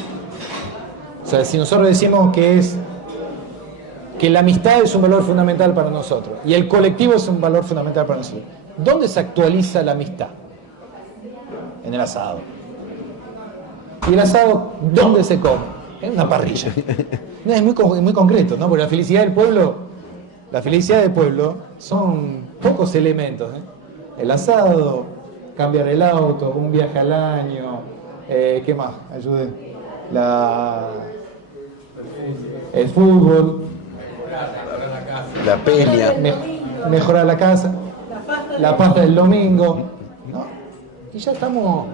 O sea, si nosotros decimos que la amistad es un valor fundamental para nosotros y el colectivo es un valor fundamental para nosotros, ¿dónde se actualiza la amistad? En el asado. ¿Y el asado dónde se come? en una parrilla. No, es muy concreto, ¿no? Porque la felicidad del pueblo son pocos elementos, ¿eh? El asado, cambiar el auto, un viaje al año, ¿qué más? Ayuden. El fútbol, la peña, mejorar la casa, la pasta del domingo, ¿no? Y ya estamos.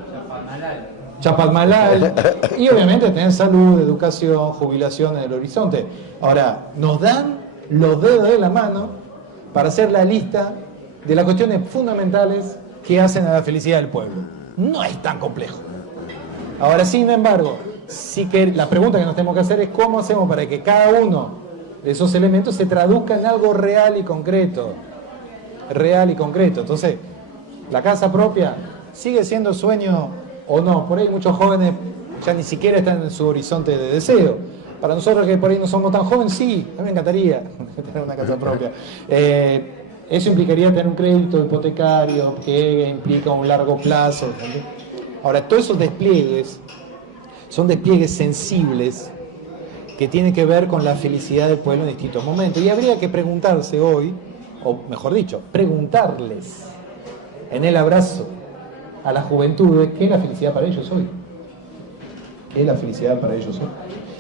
Chapalmalal, y obviamente tener salud, educación, jubilación en el horizonte. Ahora, nos dan los dedos de la mano para hacer la lista de las cuestiones fundamentales que hacen a la felicidad del pueblo. No es tan complejo. Ahora, sin embargo, sí que la pregunta que nos tenemos que hacer es cómo hacemos para que cada uno de esos elementos se traduzca en algo real y concreto. Real y concreto. Entonces, la casa propia sigue siendo sueño o no. Por ahí muchos jóvenes ya ni siquiera están en su horizonte de deseo. Para nosotros que por ahí no somos tan jóvenes, sí, a mí me encantaría tener una casa propia. Eso implicaría tener un crédito hipotecario que implica un largo plazo. ¿Entendés? Ahora, todos esos despliegues son despliegues sensibles que tienen que ver con la felicidad del pueblo en distintos momentos. Y habría que preguntarse hoy, o mejor dicho, preguntarles en el abrazo a la juventud, ¿qué es la felicidad para ellos hoy? ¿Qué es la felicidad para ellos hoy?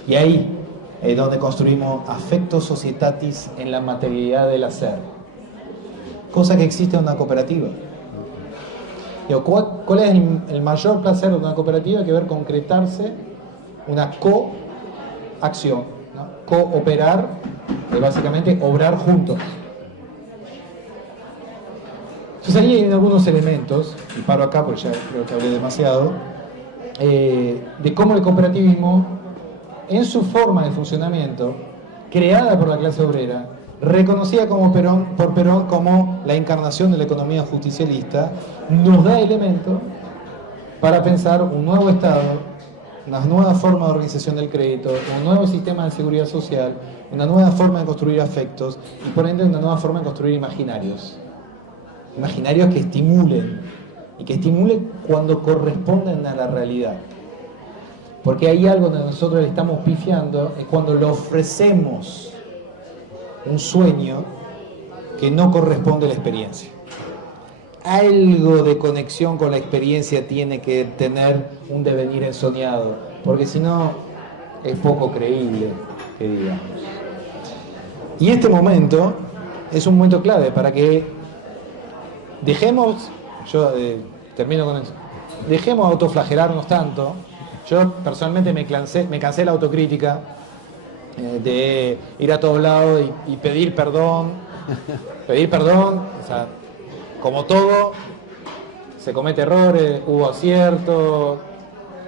Y ahí es donde construimos affectus societatis en la materialidad del hacer. Cosa que existe en una cooperativa. ¿Cuál es el mayor placer de una cooperativa? Que ver concretarse una coacción, ¿no? Cooperar, básicamente obrar juntos. Entonces ahí hay algunos elementos, y paro acá porque ya creo que hablé demasiado, de cómo el cooperativismo, en su forma de funcionamiento, creada por la clase obrera, reconocida por Perón como la encarnación de la economía justicialista, nos da elementos para pensar un nuevo Estado, una nueva forma de organización del crédito, un nuevo sistema de seguridad social, una nueva forma de construir afectos y por ende una nueva forma de construir imaginarios. Imaginarios que estimulen, y que estimulen cuando corresponden a la realidad. Porque hay algo donde nosotros le estamos pifiando, es cuando le ofrecemos un sueño que no corresponde a la experiencia. Algo de conexión con la experiencia tiene que tener un devenir ensoñado, porque si no es poco creíble, que digamos. Y este momento es un momento clave para que dejemos, yo termino con eso, dejemos de autoflagelarnos tanto. Yo personalmente me cansé de la autocrítica, de ir a todos lados y pedir perdón, o sea, como todo, se comete errores, hubo aciertos,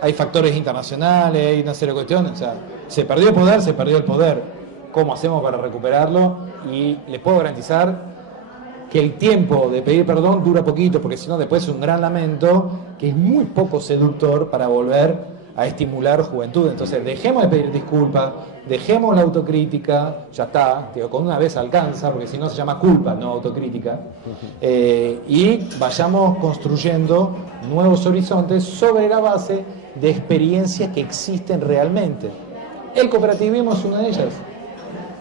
hay factores internacionales, hay una serie de cuestiones, o sea, se perdió el poder, ¿cómo hacemos para recuperarlo? Y les puedo garantizar que el tiempo de pedir perdón dura poquito, porque si no después es un gran lamento que es muy poco seductor para volver a estimular juventud. Entonces dejemos de pedir disculpas, dejemos la autocrítica, ya está, digo, con una vez alcanza, porque si no se llama culpa, no autocrítica, y vayamos construyendo nuevos horizontes sobre la base de experiencias que existen realmente. El cooperativismo es una de ellas.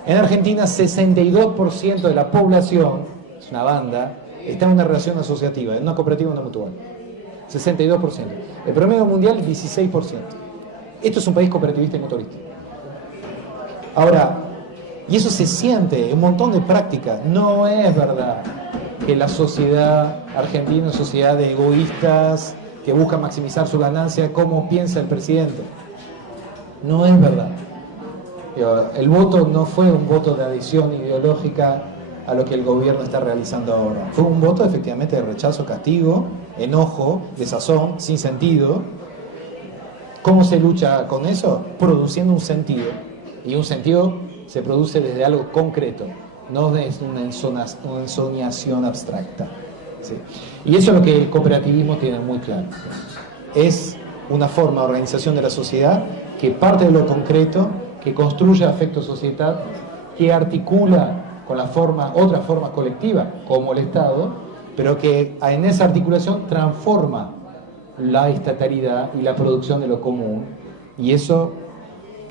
En Argentina 62% de la población, es una banda, está en una relación asociativa, en una cooperativa o una mutual. 62%. El promedio mundial es 16%. Esto es un país cooperativista y mutualista. Ahora, y eso se siente en un montón de prácticas. No es verdad que la sociedad argentina es una sociedad de egoístas que buscan maximizar su ganancia como piensa el presidente. No es verdad. El voto no fue un voto de adhesión ideológica a lo que el gobierno está realizando ahora. Fue un voto efectivamente de rechazo, castigo, enojo, desazón, sin sentido. ¿Cómo se lucha con eso? Produciendo un sentido. Y un sentido se produce desde algo concreto, no desde una ensoñación abstracta. ¿Sí? Y eso es lo que el cooperativismo tiene muy claro. Es una forma de organización de la sociedad que parte de lo concreto, que construye afecto societal, que articula con otras formas colectivas, como el Estado, pero que en esa articulación transforma la estatalidad y la producción de lo común. Y eso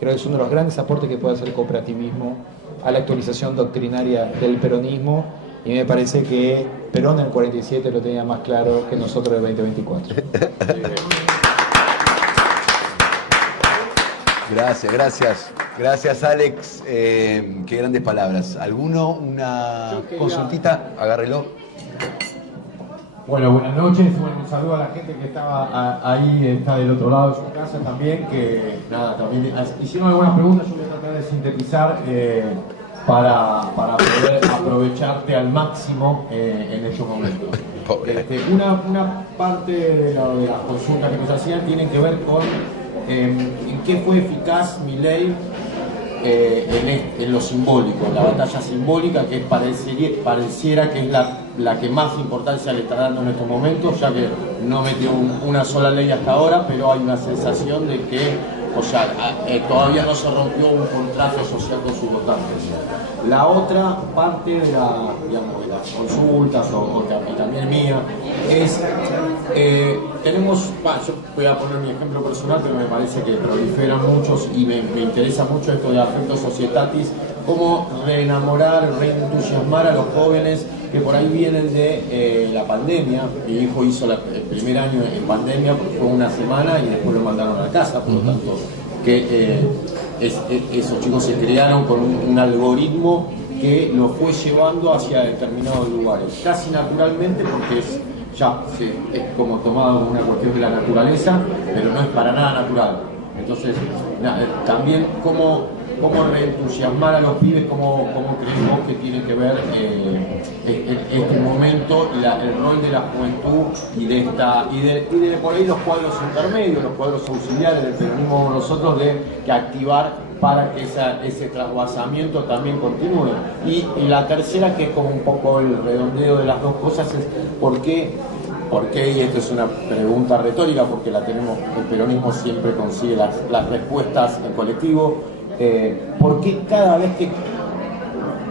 creo que es uno de los grandes aportes que puede hacer el cooperativismo a la actualización doctrinaria del peronismo, y me parece que Perón en el 47 lo tenía más claro que nosotros en el 2024. Gracias Alex, qué grandes palabras. ¿Alguno, una consultita? Agárrelo. Bueno, buenas noches, bueno, un saludo a la gente que estaba ahí, está del otro lado de su casa también, que nada, también hicieron algunas preguntas, yo voy a tratar de sintetizar para poder aprovecharte al máximo en estos momentos. Una parte de las consultas que nos hacían tienen que ver con en qué fue eficaz Milei en lo simbólico, en la batalla simbólica, que pareciera que es la que más importancia le está dando en estos momentos, ya que no metió una sola ley hasta ahora, pero hay una sensación de que, o sea, todavía no se rompió un contrato social con sus votantes. La otra parte de las consultas, y también mía, es, yo voy a poner mi ejemplo personal, pero me parece que proliferan muchos y me interesa mucho esto de Affectio Societatis, cómo reentusiasmar a los jóvenes que por ahí vienen de la pandemia. Mi hijo hizo el primer año en pandemia, porque fue una semana y después lo mandaron a la casa, por lo tanto, que esos chicos se criaron con un algoritmo que los fue llevando hacia determinados lugares, casi naturalmente, porque es como tomado como una cuestión de la naturaleza, pero no es para nada natural. Entonces, también cómo reentusiasmar a los pibes, cómo creemos que tiene que ver este momento y el rol de la juventud y de por ahí los cuadros intermedios, los cuadros auxiliares del peronismo nosotros que activar para que ese trasvasamiento también continúe. Y la tercera, que es como un poco el redondeo de las dos cosas, es ¿por qué? Y esto es una pregunta retórica, porque la tenemos, el peronismo siempre consigue las respuestas en colectivo. ¿Por qué cada vez que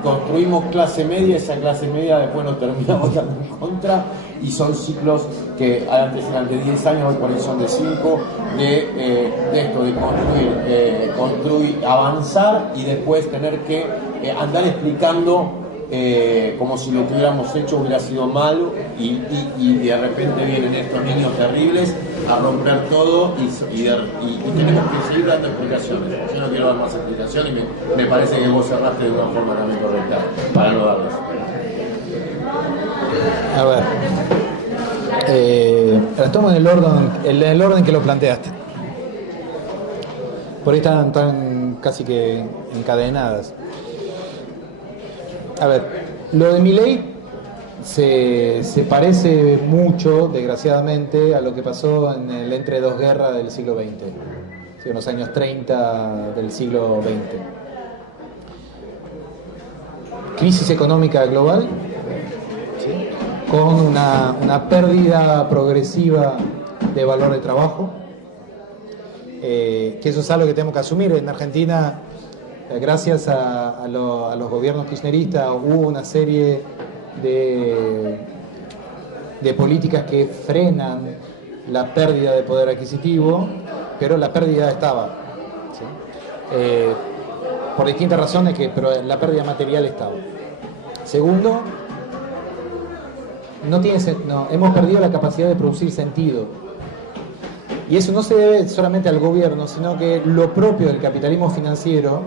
construimos clase media, esa clase media después nos terminamos dando en contra? Y son ciclos que antes eran de 10 años, hoy por ahí son de 5, de esto, de construir, avanzar y después tener que andar explicando como si lo que hubiéramos hecho hubiera sido malo, y de repente vienen estos niños terribles a romper todo y tenemos que seguir dando explicaciones. Yo no quiero dar más explicaciones y me parece que vos cerraste de una forma también correcta para no darles. A ver, las tomo en el orden que lo planteaste. Por ahí están casi que encadenadas. A ver, lo de Milei se parece mucho, desgraciadamente, a lo que pasó en el entre dos guerras del siglo XX, en los años 30 del siglo XX. Crisis económica global, ¿sí?, con una pérdida progresiva de valor de trabajo, que eso es algo que tenemos que asumir. En Argentina, gracias a los gobiernos kirchneristas, hubo una serie de políticas que frenan la pérdida de poder adquisitivo, pero la pérdida estaba, ¿sí? Por distintas razones, pero la pérdida material estaba. Segundo, hemos perdido la capacidad de producir sentido. Y eso no se debe solamente al gobierno, sino que lo propio del capitalismo financiero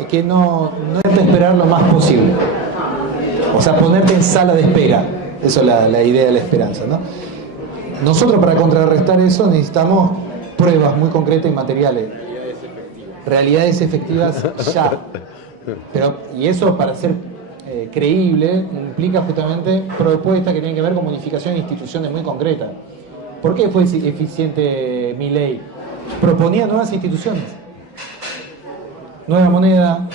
es que no es de esperar lo más posible. O sea, ponerte en sala de espera. Eso es la idea de la esperanza, ¿no? Nosotros, para contrarrestar eso, necesitamos pruebas muy concretas y materiales. Realidades efectivas ya. Y eso, para ser creíble, implica justamente propuestas que tienen que ver con modificación de instituciones muy concretas. ¿Por qué fue eficiente Milei? Proponía nuevas instituciones, nueva moneda,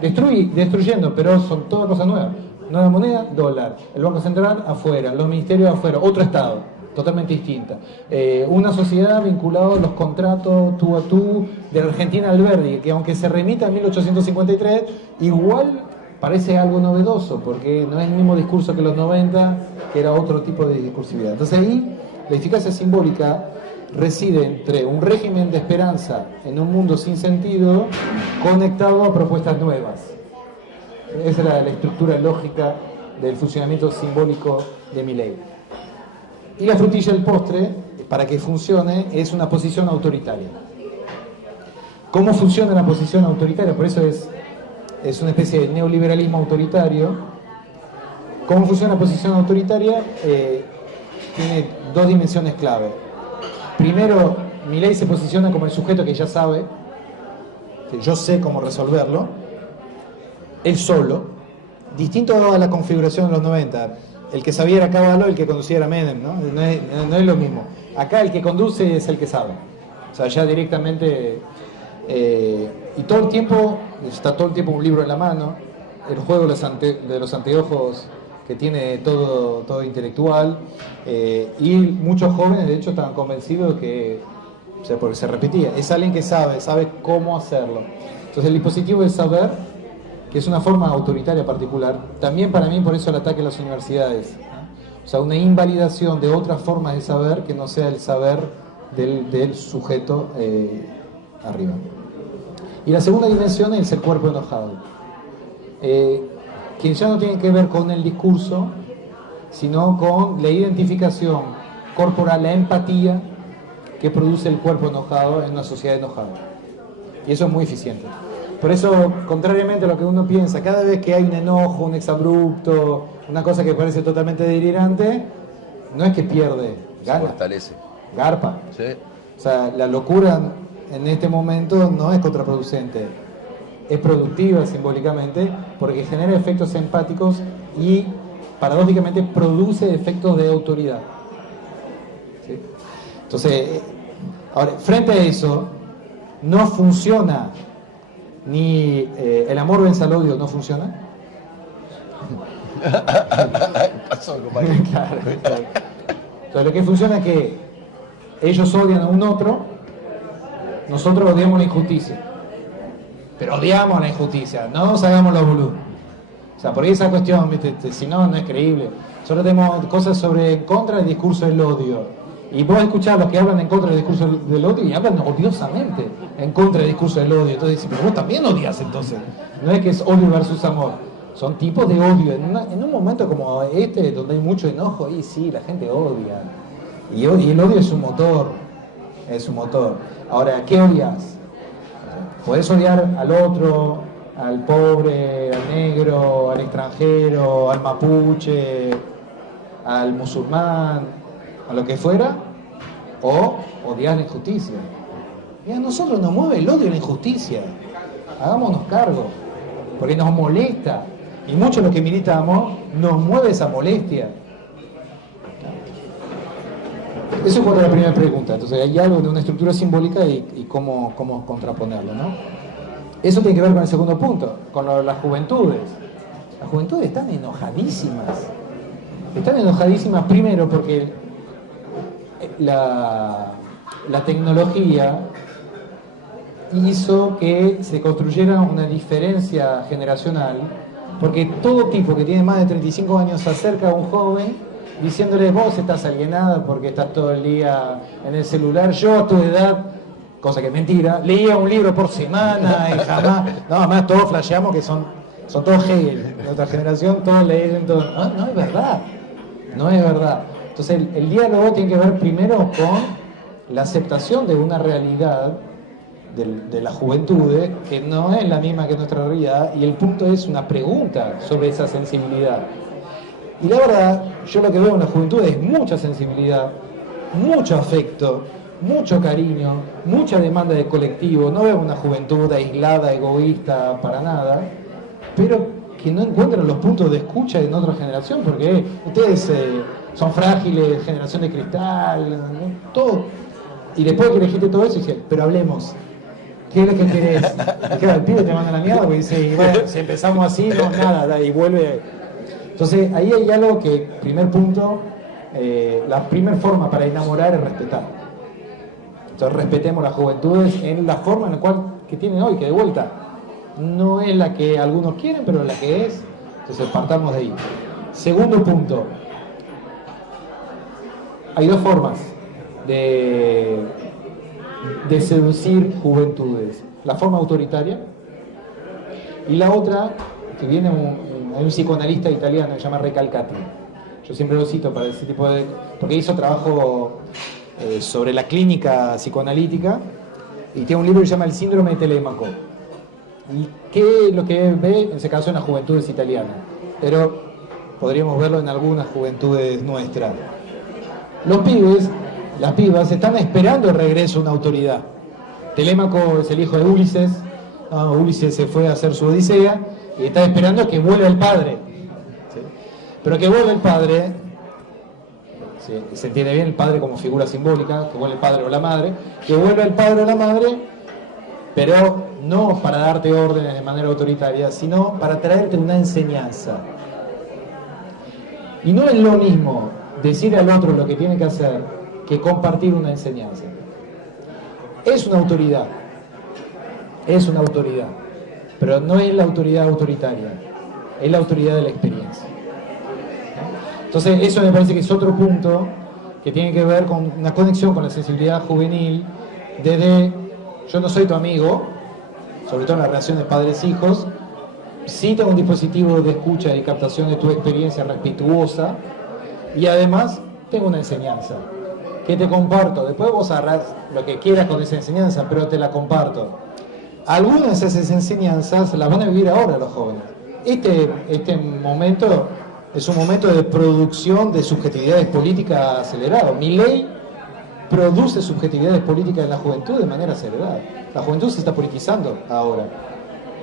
destruyendo, pero son todas cosas nuevas. Nueva moneda, dólar. El Banco Central, afuera. Los ministerios, afuera. Otro Estado, totalmente distinta. Una sociedad vinculada a los contratos tú a tú de Argentina Alberdi, que aunque se remita a 1853, igual parece algo novedoso, porque no es el mismo discurso que los 90, que era otro tipo de discursividad. Entonces ahí la eficacia simbólica reside entre un régimen de esperanza en un mundo sin sentido conectado a propuestas nuevas. Esa era la estructura lógica del funcionamiento simbólico de Milei. Y la frutilla del postre, para que funcione, es una posición autoritaria. ¿Cómo funciona la posición autoritaria? Por eso es una especie de neoliberalismo autoritario. ¿Cómo funciona la posición autoritaria? Tiene dos dimensiones clave. Primero, Milei se posiciona como el sujeto que ya sabe, que yo sé cómo resolverlo, él solo, distinto a la configuración de los 90. El que sabía era Cavallo, el que conducía era Menem, ¿no? No es lo mismo. Acá el que conduce es el que sabe. O sea, ya directamente... y todo el tiempo, está todo el tiempo un libro en la mano, el juego de los anteojos que tiene todo intelectual, y muchos jóvenes de hecho estaban convencidos que, o sea, porque se repetía, es alguien que sabe cómo hacerlo. Entonces el dispositivo del saber, que es una forma autoritaria particular, también para mí por eso el ataque a las universidades, o sea, una invalidación de otras formas de saber que no sea el saber del sujeto arriba. Y la segunda dimensión es el cuerpo enojado, que ya no tiene que ver con el discurso, sino con la identificación corporal, la empatía que produce el cuerpo enojado en una sociedad enojada. Y eso es muy eficiente. Por eso, contrariamente a lo que uno piensa, cada vez que hay un enojo, un exabrupto, una cosa que parece totalmente delirante, no es que pierde, gana. Se fortalece. Garpa. Sí. O sea, la locura en este momento no es contraproducente, es productiva simbólicamente porque genera efectos empáticos y paradójicamente produce efectos de autoridad. ¿Sí? Entonces, ahora, frente a eso, no funciona ni el amor vence al odio, no funciona. Pasó, compañero. Claro. Entonces, lo que funciona es que ellos odian a un otro, nosotros odiamos la injusticia. Pero odiamos la injusticia, no nos hagamos los boludos. O sea, por esa cuestión, ¿viste? Si no, no es creíble. Nosotros tenemos cosas en contra del discurso del odio. Y vos escuchás a los que hablan en contra del discurso del odio y hablan odiosamente en contra del discurso del odio. Entonces dicen, pero vos también odias entonces. No es que es odio versus amor. Son tipos de odio. En un momento como este, donde hay mucho enojo, y sí, la gente odia. Y el odio es un motor. Es un motor. Ahora, ¿qué odias? Podés odiar al otro, al pobre, al negro, al extranjero, al mapuche, al musulmán, a lo que fuera, o odiar la injusticia. Y a nosotros nos mueve el odio y la injusticia. Hagámonos cargo, porque nos molesta. Y muchos de los que militamos nos mueve esa molestia. Eso fue la primera pregunta. Entonces hay algo de una estructura simbólica y cómo contraponerlo, ¿no? Eso tiene que ver con el segundo punto, con las juventudes. Las juventudes están enojadísimas. Están enojadísimas primero porque la tecnología hizo que se construyera una diferencia generacional, porque todo tipo que tiene más de 35 años se acerca a un joven diciéndole, vos estás alienada porque estás todo el día en el celular, yo a tu edad, cosa que es mentira, leía un libro por semana y jamás, no, además todos flasheamos que son todos Hegel, de otra generación, todos leen, todos, no es verdad, no es verdad. Entonces el diálogo tiene que ver primero con la aceptación de una realidad de la juventud que no es la misma que nuestra realidad, y el punto es una pregunta sobre esa sensibilidad. Y la verdad, yo lo que veo en la juventud es mucha sensibilidad, mucho afecto, mucho cariño, mucha demanda de colectivo. No veo una juventud aislada, egoísta, para nada, pero que no encuentran los puntos de escucha en otra generación, porque ustedes son frágiles, generación de cristal, ¿no? Todo. Y después que elegiste todo eso, dije, pero hablemos. ¿Qué es lo que querés? Y claro, el pibe te manda la mierda, porque dice, y bueno, si empezamos así, no, nada, y vuelve. Entonces, ahí hay algo que, primer punto, la primera forma para enamorar es respetar. Entonces, respetemos las juventudes en la forma en la cual que tienen hoy, que de vuelta no es la que algunos quieren, pero la que es. Entonces, partamos de ahí. Segundo punto, hay dos formas de seducir juventudes. La forma autoritaria. Y la otra, que viene hay un psicoanalista italiano que se llama Recalcati. Yo siempre lo cito para ese tipo de... porque hizo trabajo sobre la clínica psicoanalítica y tiene un libro que se llama El síndrome de Telémaco. Y qué es lo que ve, en ese caso, en las juventudes italianas. Pero podríamos verlo en algunas juventudes nuestras. Los pibes, las pibas, están esperando el regreso de una autoridad. Telémaco es el hijo de Ulises. Ulises se fue a hacer su odisea y está esperando que vuelva el padre. ¿Sí? Pero que vuelva el padre, ¿sí? Se entiende bien el padre como figura simbólica, que vuelva el padre o la madre, que vuelva el padre o la madre, pero no para darte órdenes de manera autoritaria, sino para traerte una enseñanza. Y no es lo mismo decir al otro lo que tiene que hacer que compartir una enseñanza. Es una autoridad, pero no es la autoridad autoritaria, es la autoridad de la experiencia. Entonces eso me parece que es otro punto que tiene que ver con una conexión con la sensibilidad juvenil, desde yo no soy tu amigo, sobre todo en las relaciones padres-hijos, sí tengo un dispositivo de escucha y captación de tu experiencia respetuosa, y además tengo una enseñanza que te comparto. Después vos agarrás lo que quieras con esa enseñanza, pero te la comparto. Algunas de esas enseñanzas las van a vivir ahora los jóvenes. Este momento es un momento de producción de subjetividades políticas acelerado. Milei produce subjetividades políticas en la juventud de manera acelerada. La juventud se está politizando ahora,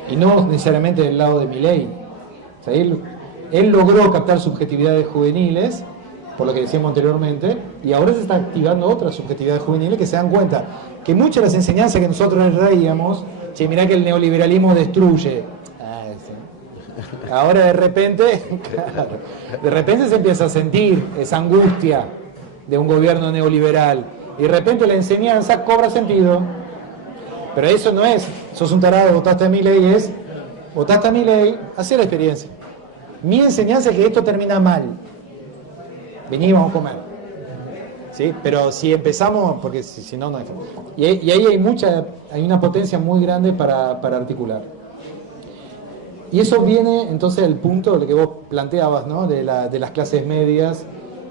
y no necesariamente del lado de Milei. O sea, él logró captar subjetividades juveniles, por lo que decíamos anteriormente, y ahora se está activando otras subjetividades juveniles que se dan cuenta que muchas de las enseñanzas que nosotros les traíamos, che, mirá que el neoliberalismo destruye. Sí. Ahora de repente se empieza a sentir esa angustia de un gobierno neoliberal, y de repente la enseñanza cobra sentido. Pero eso no es, sos un tarado, votaste a Milei, es, votaste a Milei, hacé la experiencia. Mi enseñanza es que esto termina mal. Vení, vamos a comer. ¿Sí? Pero si empezamos, porque si no, no hay forma. Y ahí hay una potencia muy grande para articular. Y eso viene entonces al punto de que vos planteabas, ¿no? de las clases medias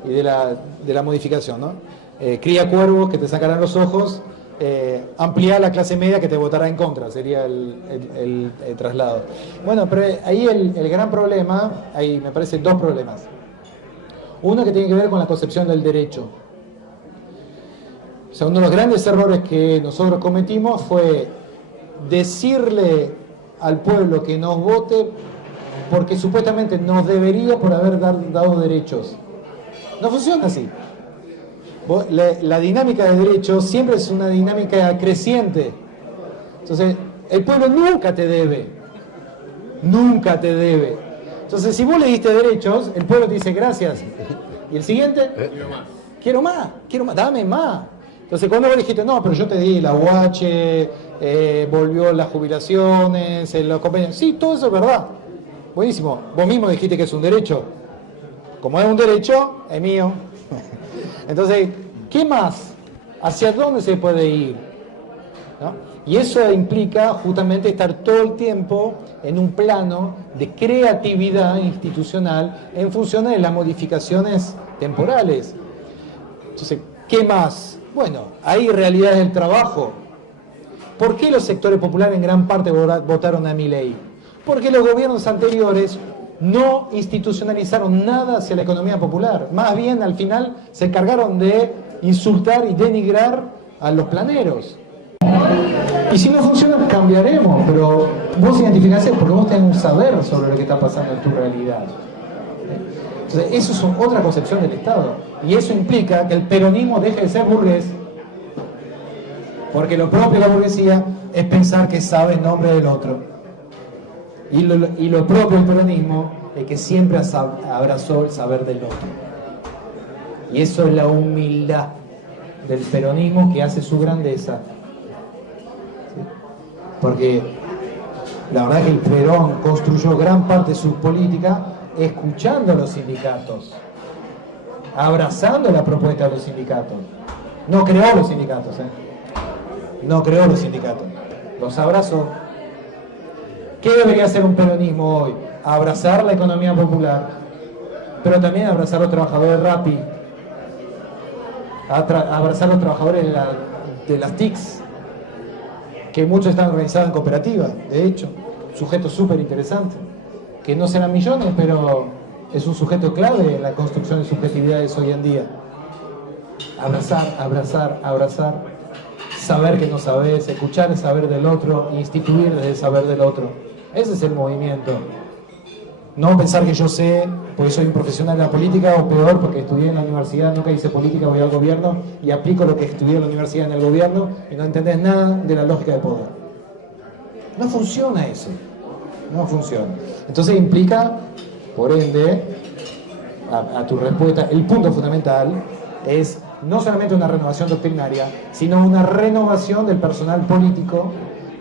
y de la modificación, ¿no? Cría cuervos que te sacarán los ojos, ampliar la clase media que te votará en contra, sería el traslado. Bueno, pero ahí el gran problema, hay me parece dos problemas. Uno que tiene que ver con la concepción del derecho. O sea, uno de los grandes errores que nosotros cometimos fue decirle al pueblo que nos vote porque supuestamente nos debería por haber dado derechos. No funciona así. La dinámica de derechos siempre es una dinámica creciente. Entonces, el pueblo nunca te debe. Nunca te debe. Entonces, si vos le diste derechos, el pueblo te dice gracias. ¿Y el siguiente? Quiero más, dame más. Entonces, cuando vos dijiste, no, pero yo te di la UH, volvió las jubilaciones, los convenios. Sí, todo eso es verdad. Buenísimo. Vos mismo dijiste que es un derecho. Como es un derecho, es mío. Entonces, ¿qué más? ¿Hacia dónde se puede ir? ¿No? Y eso implica justamente estar todo el tiempo en un plano de creatividad institucional en función de las modificaciones temporales. Entonces, ¿qué más? Bueno, hay realidades del trabajo. ¿Por qué los sectores populares en gran parte votaron a Milei? Porque los gobiernos anteriores no institucionalizaron nada hacia la economía popular. Más bien, al final, se encargaron de insultar y denigrar a los planeros. Y si no funciona, cambiaremos, pero vos identificás porque vos tenés un saber sobre lo que está pasando en tu realidad. Entonces, eso es otra concepción del Estado. Y eso implica que el peronismo deje de ser burgués, porque lo propio de la burguesía es pensar que sabe el nombre del otro. Y lo propio del peronismo es que siempre abrazó el saber del otro. Y eso es la humildad del peronismo que hace su grandeza. ¿Sí? Porque la verdad es que el Perón construyó gran parte de su política escuchando a los sindicatos, abrazando la propuesta de los sindicatos. No creó los sindicatos, no creó los sindicatos, los abrazó. ¿Qué debería hacer un peronismo hoy? Abrazar la economía popular, pero también abrazar a los trabajadores Rappi, abrazar a los trabajadores de las TICs, que muchos están organizados en cooperativas, de hecho, sujeto súper interesante, que no serán millones, pero es un sujeto clave en la construcción de subjetividades hoy en día. Abrazar, abrazar, abrazar, saber que no sabes, escuchar el saber del otro, instituir desde el saber del otro. Ese es el movimiento. No pensar que yo sé, porque soy un profesional de la política, o peor, porque estudié en la universidad, nunca hice política, voy al gobierno y aplico lo que estudié en la universidad en el gobierno y no entendés nada de la lógica de poder. No funciona eso. No funciona. Entonces implica, por ende, a tu respuesta, el punto fundamental es no solamente una renovación doctrinaria, sino una renovación del personal político,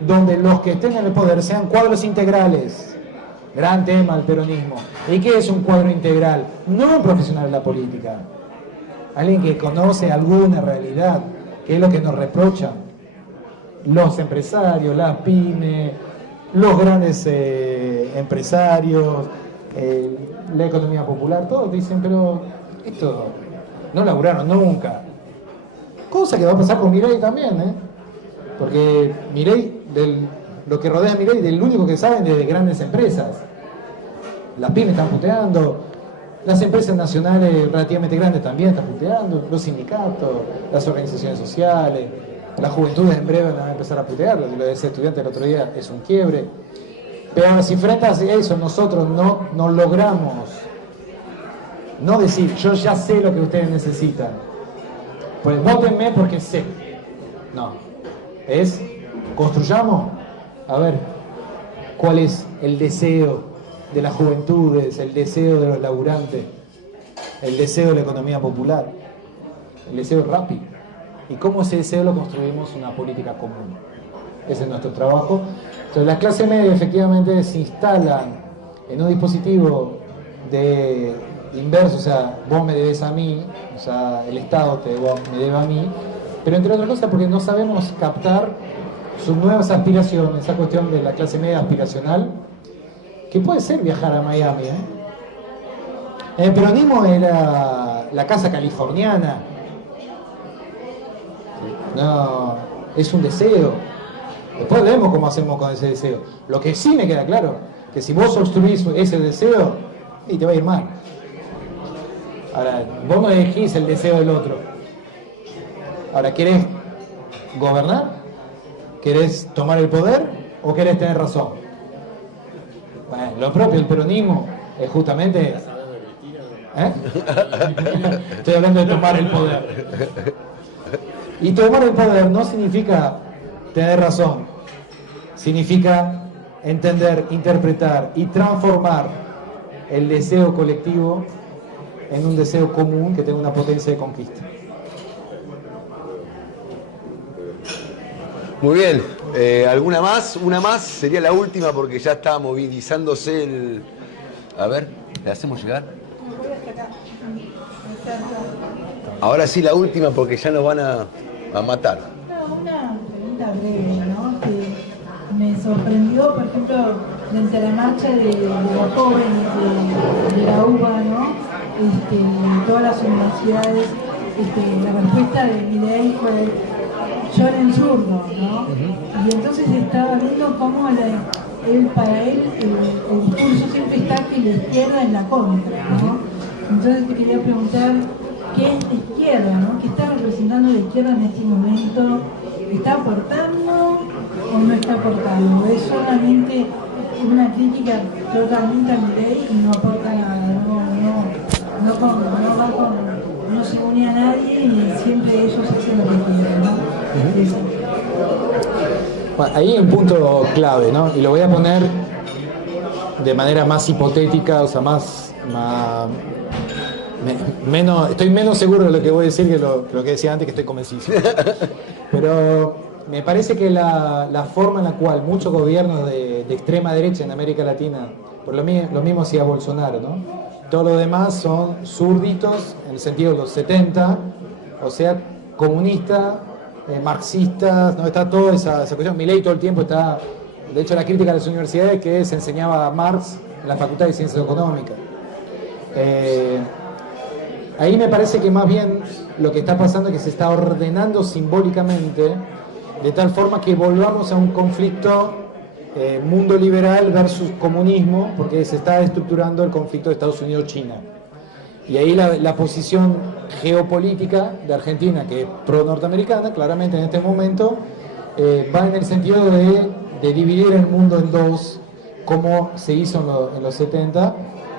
donde los que estén en el poder sean cuadros integrales. Gran tema el peronismo. ¿Y qué es un cuadro integral? No un profesional de la política. Alguien que conoce alguna realidad, que es lo que nos reprochan los empresarios, las pymes, los grandes empresarios, la economía popular, todos dicen, pero esto no laburaron nunca. Cosa que va a pasar con Milei también, porque Milei, lo que rodea a Milei, del único que saben de grandes empresas. Las pymes están puteando, las empresas nacionales relativamente grandes también están puteando, los sindicatos, las organizaciones sociales, las juventudes en breve van a empezar a putear. Lo de ese estudiante el otro día es un quiebre. Pero si frente a eso nosotros no logramos no decir, yo ya sé lo que ustedes necesitan, pues vótenme porque sé. No, es construyamos, a ver, cuál es el deseo de las juventudes, el deseo de los laburantes, el deseo de la economía popular, el deseo rápido. Y cómo ese deseo lo construimos una política común. Ese es nuestro trabajo. Entonces las clases medias efectivamente se instalan en un dispositivo de inverso, o sea, vos me debes a mí, o sea, el Estado me debe a mí, pero entre otras cosas porque no sabemos captar sus nuevas aspiraciones, esa cuestión de la clase media aspiracional, que puede ser viajar a Miami. El peronismo era la casa californiana. No, es un deseo. Después vemos cómo hacemos con ese deseo. Lo que sí me queda claro, que si vos obstruís ese deseo, y te va a ir mal. Ahora, vos no elegís el deseo del otro. Ahora, ¿querés gobernar? ¿Querés tomar el poder? ¿O querés tener razón? Bueno, lo propio del peronismo es justamente... Estoy hablando de tomar el poder. Y tomar el poder no significa tener razón. Significa entender, interpretar y transformar el deseo colectivo en un deseo común que tenga una potencia de conquista. Muy bien. ¿Alguna más? Una más sería la última porque ya está movilizándose el... A ver, ¿le hacemos llegar? Ahora sí la última porque ya nos van a matar. Una pregunta breve, ¿no? Que me sorprendió, por ejemplo, durante la marcha de los jóvenes de la UBA, ¿no? Todas las universidades, la respuesta de Milei fue yo era el zurdo, ¿no? Y entonces estaba viendo cómo para él el discurso siempre está que la izquierda es la contra, ¿no? Entonces te quería preguntar, ¿qué es la izquierda, ¿no? ¿Qué está representando la izquierda en este momento? ¿Está aportando o no está aportando? ¿Es solamente una crítica totalmente a Milei y no aporta nada? No se une a nadie y siempre ellos hacen lo que quieren, ¿no? Bueno, ahí hay un punto clave, ¿no? Y lo voy a poner de manera más hipotética, o sea, estoy menos seguro de lo que voy a decir que lo que decía antes, que estoy convencido. Pero me parece que la forma en la cual muchos gobiernos de extrema derecha en América Latina, por lo mismo hacía Bolsonaro, ¿no? Todo lo demás son zurditos, en el sentido de los 70, o sea, comunista, marxistas, no está toda esa cuestión. Milei todo el tiempo está, de hecho la crítica de las universidades es que se enseñaba Marx en la Facultad de Ciencias Económicas. Ahí me parece que más bien lo que está pasando es que se está ordenando simbólicamente de tal forma que volvamos a un conflicto mundo liberal versus comunismo, porque se está estructurando el conflicto de Estados Unidos-China. Y ahí la posición geopolítica de Argentina, que es pro-norteamericana, claramente en este momento, va en el sentido de dividir el mundo en dos, como se hizo en los 70,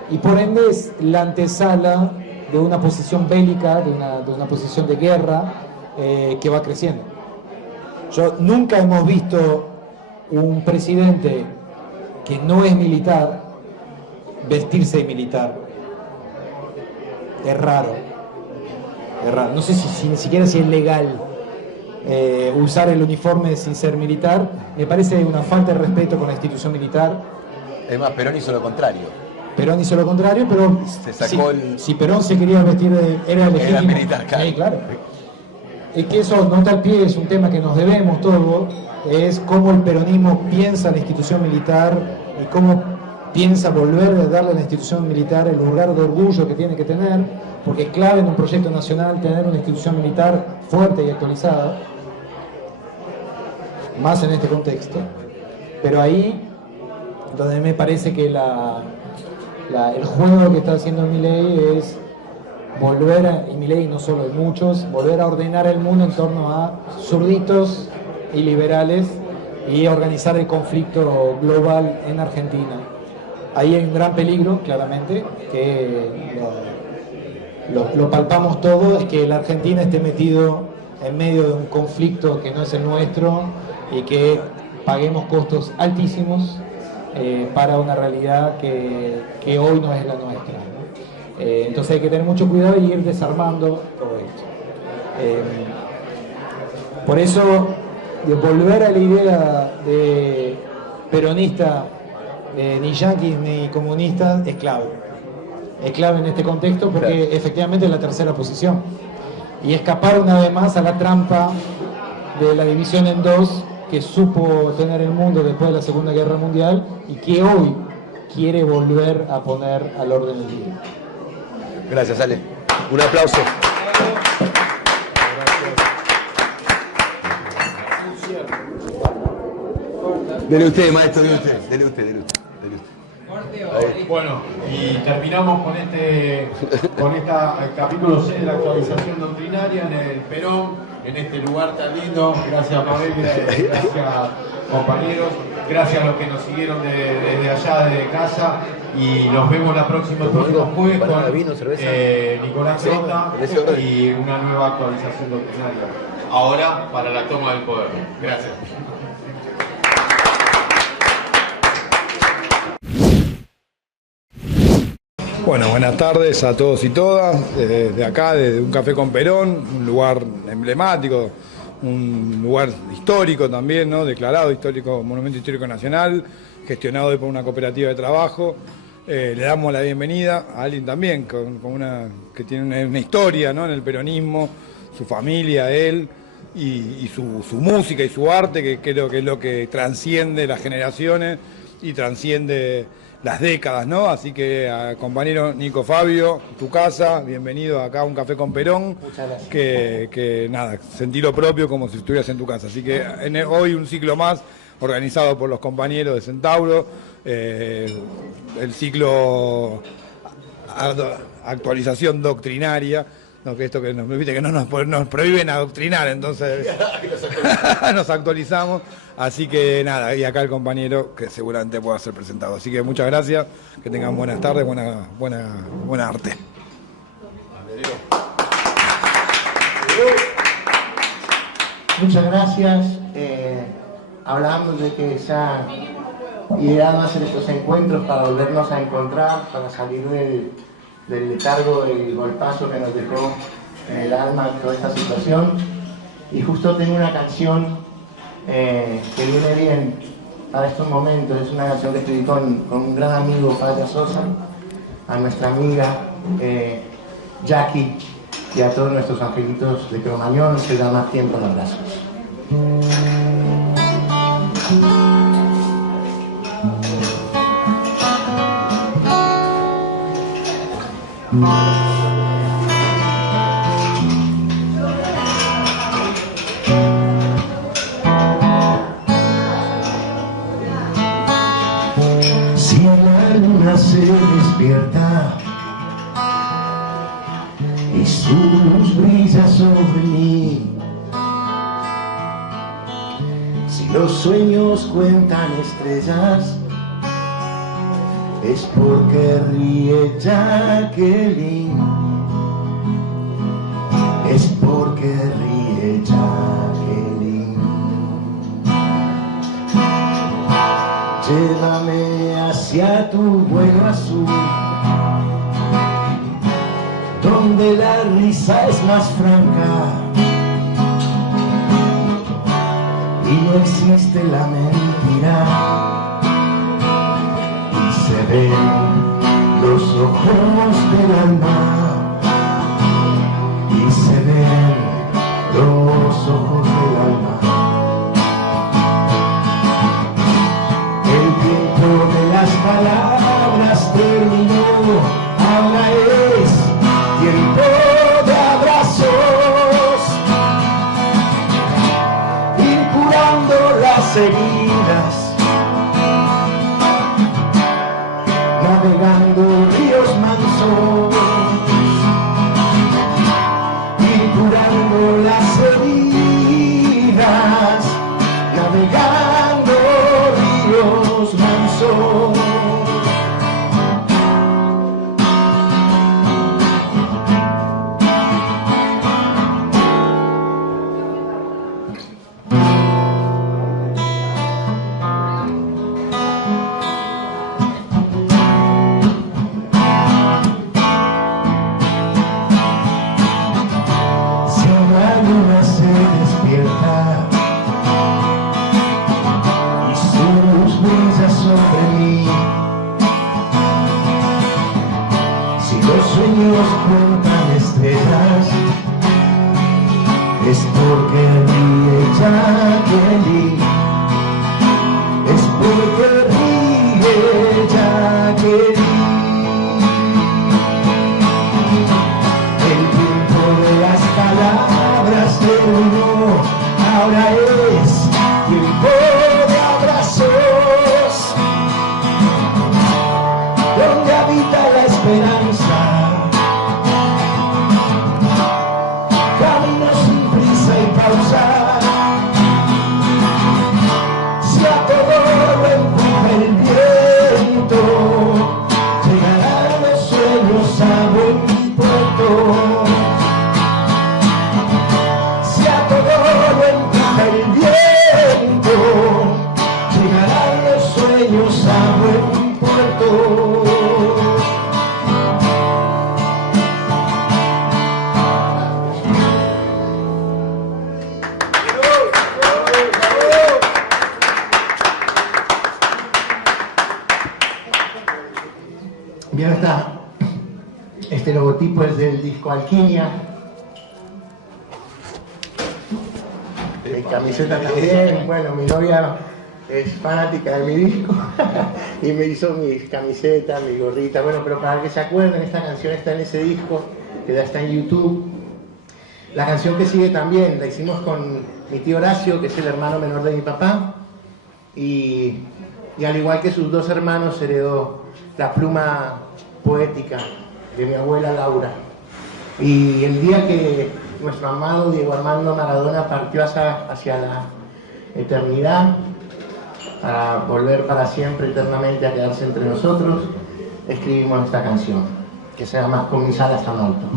y por ende es la antesala de una posición bélica, de una posición de guerra que va creciendo. Nunca hemos visto un presidente que no es militar vestirse de militar. Es raro. No sé ni siquiera si es legal usar el uniforme sin ser militar. Me parece una falta de respeto con la institución militar. Es más, Perón hizo lo contrario. Perón hizo lo contrario, pero se sacó si Perón se quería vestir era legítimo. Era militar, claro. Claro. Es que eso no está al pie, es un tema que nos debemos todos, es cómo el peronismo piensa la institución militar y cómo piensa volver a darle a la institución militar el lugar de orgullo que tiene que tener, porque es clave en un proyecto nacional tener una institución militar fuerte y actualizada, más en este contexto. Pero ahí, donde me parece que el juego que está haciendo Milei es volver y Milei no solo de muchos, volver a ordenar el mundo en torno a zurditos y liberales y organizar el conflicto global en Argentina. Ahí hay un gran peligro, claramente, que lo palpamos todo, es que la Argentina esté metido en medio de un conflicto que no es el nuestro y que paguemos costos altísimos para una realidad que hoy no es la nuestra, ¿no? Entonces hay que tener mucho cuidado y ir desarmando todo esto. Por eso, de volver a la idea de peronista, ni yanquis ni comunistas, es clave. Es clave en este contexto porque efectivamente es la tercera posición. Y escapar una vez más a la trampa de la división en dos que supo tener el mundo después de la Segunda Guerra Mundial y que hoy quiere volver a poner al orden del día. Gracias, Ale. Un aplauso. Dele usted, maestro, dele usted. Bueno, y terminamos con este capítulo 6 de la actualización doctrinaria en el Perón, en este lugar tan lindo. Gracias, Mabel, gracias, compañeros, gracias a los que nos siguieron desde allá, desde casa, y nos vemos el próximo jueves con Nicolás Rota y una nueva actualización doctrinaria. Ahora para la toma del poder. Gracias. Bueno, buenas tardes a todos y todas, desde acá, desde un café con Perón, un lugar emblemático, un lugar histórico también, ¿no? Declarado histórico, Monumento Histórico Nacional, gestionado por una cooperativa de trabajo. Le damos la bienvenida a alguien también que tiene una historia, ¿no? En el peronismo, su familia, él, y su música y su arte, que creo que es lo que trasciende las generaciones y trasciende las décadas, ¿no? Así que, compañero Nico Fabio, tu casa, bienvenido acá a un café con Perón. Muchas gracias. Que nada, sentí lo propio como si estuvieras en tu casa. Así que hoy un ciclo más organizado por los compañeros de Centauro, el ciclo actualización doctrinaria, ¿no? Que esto que nos prohíben adoctrinar, entonces nos actualizamos. Así que nada, y acá el compañero que seguramente pueda ser presentado. Así que muchas gracias, que tengan buenas tardes, buena arte. Muchas gracias. Hablamos de que se ha ideado hacer estos encuentros para volvernos a encontrar, para salir del letargo, del golpazo que nos dejó en el alma toda esta situación. Y justo tengo una canción que viene bien para estos momentos. Es una canción que escribí con un gran amigo, Falla Sosa, a nuestra amiga Jackie y a todos nuestros angelitos de Cromañón. Se da más tiempo en abrazos. Si la luna se despierta y su luz brilla sobre mí, si los sueños cuentan estrellas, es porque ríe Jacqueline, es porque ríe Jacqueline. Llévame hacia tu vuelo azul, donde la risa es más franca y no existe la mentira, y se ven los ojos del alma, y se ven los ojos del alma. El tiempo de las palabras terminó, ahora es tiempo de abrazos, ir curando las heridas, navegando ríos mansos, ir curando las heridas, navegando ríos mansos. Cuentan estrellas, es porque ríe Jacqueline, es porque ríe Jacqueline. El tiempo de las palabras terminó, ahora es tiempo de abrazos, donde habita la esperanza. Si a todo lo empuja el viento, llegarán los sueños a buen puerto. Si a todo lo empuja el viento, llegarán los sueños a buen puerto. Bien, está. Este logotipo es del disco Alquimia. Mi camiseta también. Bueno, mi novia es fanática de mi disco y me hizo mis camisetas, mi gorrita. Bueno, pero para que se acuerden, esta canción está en ese disco, que ya está en YouTube. La canción que sigue también la hicimos con mi tío Horacio, que es el hermano menor de mi papá, y al igual que sus dos hermanos heredó la pluma poética de mi abuela Laura. Y el día que nuestro amado Diego Armando Maradona partió hacia la eternidad, para volver para siempre, eternamente, a quedarse entre nosotros, escribimos esta canción, que se llama Con mis alas tan alto.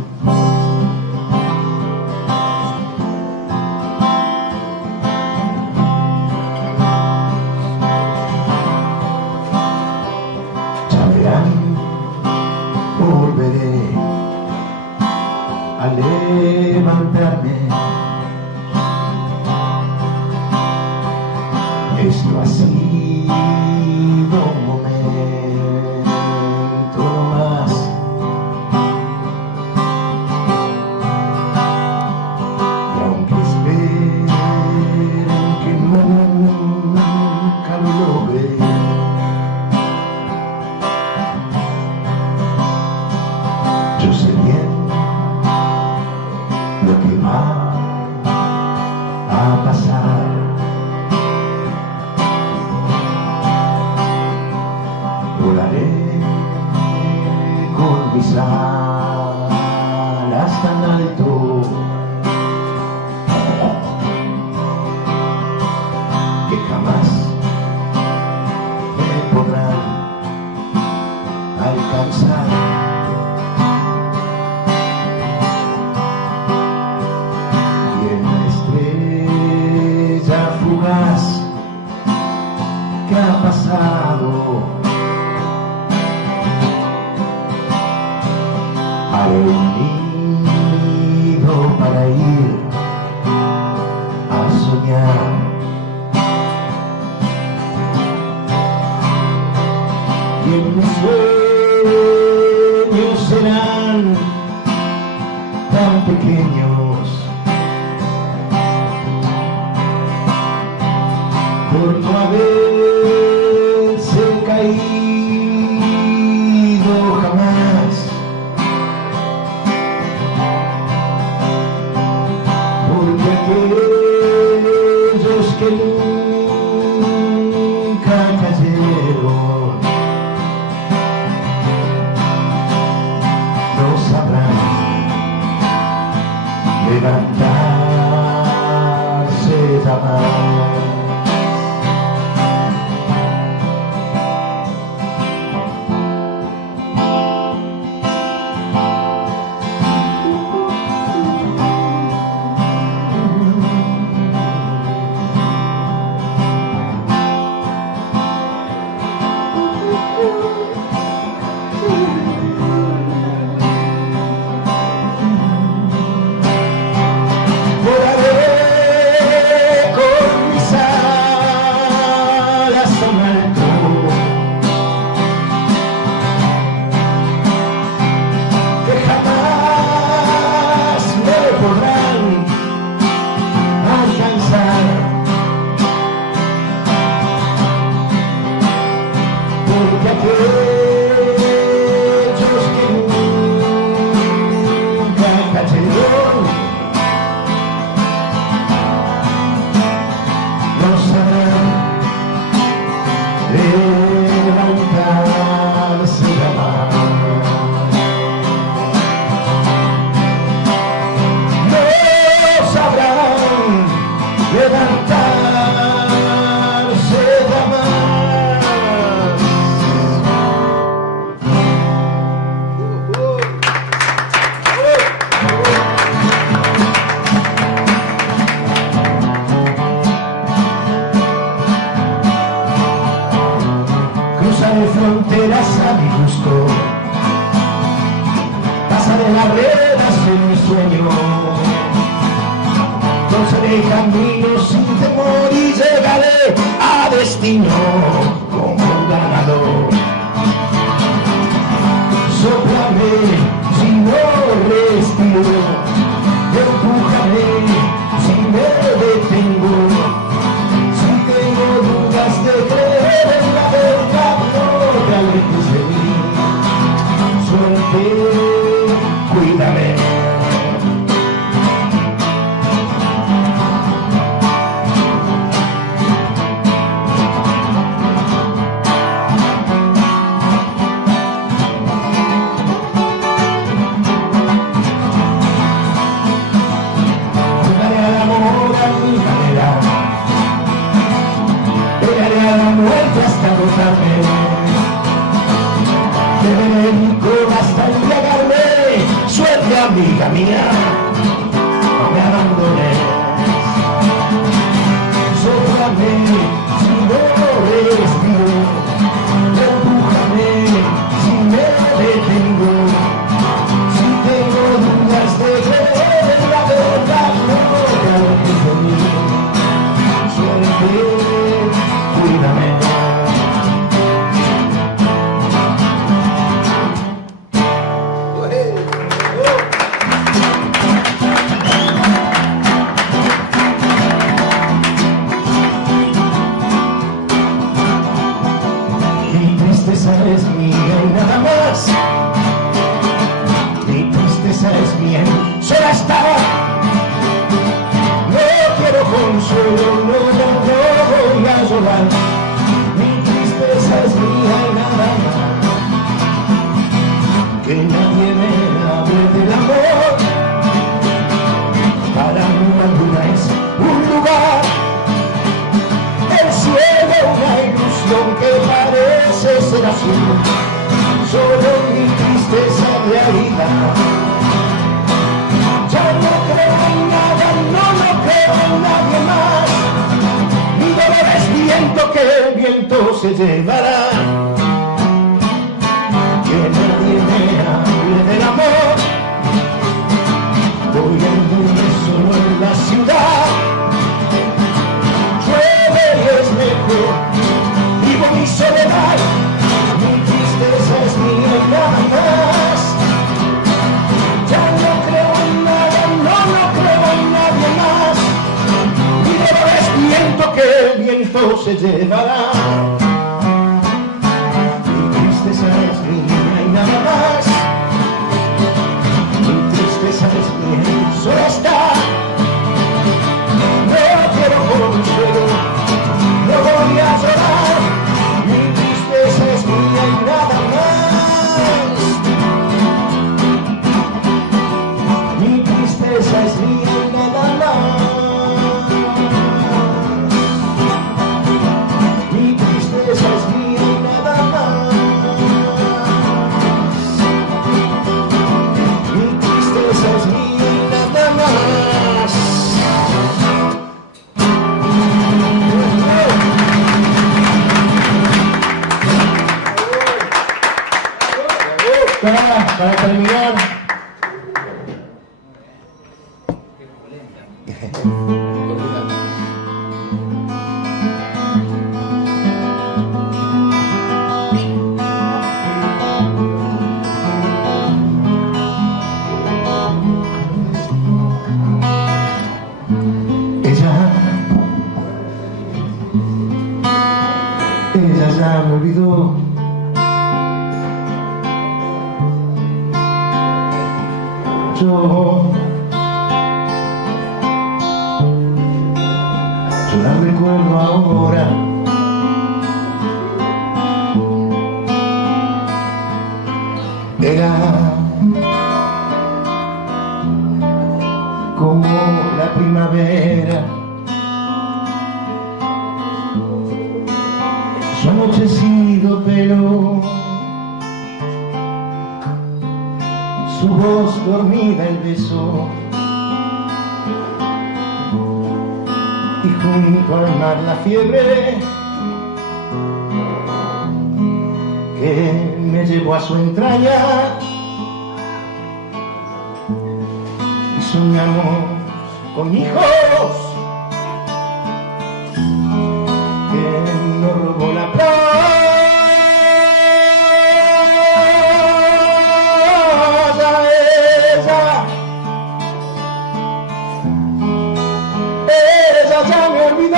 Volveré a levantarme. Esto ha sido un momento más. mis alas tan alto, que jamás me podrán alcanzar. Y en la estrella fugaz que ha pasado, haré un nido para ir a soñar. Y en mis sueños serán tan pequeños por no haberse caído jamás. Porque aquellos que nunca cayeron no sabrán levantarse jamás. Cruzaré fronteras a mi gusto, pasaré barreras en mi sueño, cruzaré caminos sin temor y llegaré a destino como un ganador. Sóplame si no respiro, empújame si me detengo, si tengo dudas de creer en la verdad, no te alejes de mí. Suerte, cuídame. Jugaré al amor a mi manera, pegaré a la muerte hasta agotarme, beberé licor hasta embriagarme. Suerte, amiga mía, no me abandones. Sóplame si no respiro, empújame si me detengo, si tengo dudas de creer en la verdad, no te alejes de mí. Suerte, cuídame. espacio, solo mi tristeza realidad. Ya no creo en nada, no creo en nadie más. Mi dolor es viento que el viento se llevará. Que nadie me hable del amor. Voy a irme solo en la ciudad. Llueve y es mejor. Vivo mi soledad. Mi tristeza es mía y nada más. Ya no creo en nada, no creo en nadie más. Mi dolor es viento que el viento se llevará. Mi tristeza es mía y nada más. Mi tristeza es mía, solo está. No quiero consuelo, no voy a llorar. Mi tristeza es mía y nada más. Mi tristeza es mía y nada más. Mi tristeza es mía y nada más. Mi tristeza es mía y nada más. Para terminar, ella ya me olvidó. Yo la recuerdo ahora. Era como la primavera, su anochecido pelo, su voz dormida, el beso, y junto al mar la fiebre que me llevó a su entraña, y soñamos con hijos que nos robó la playa. Ya me olvidó,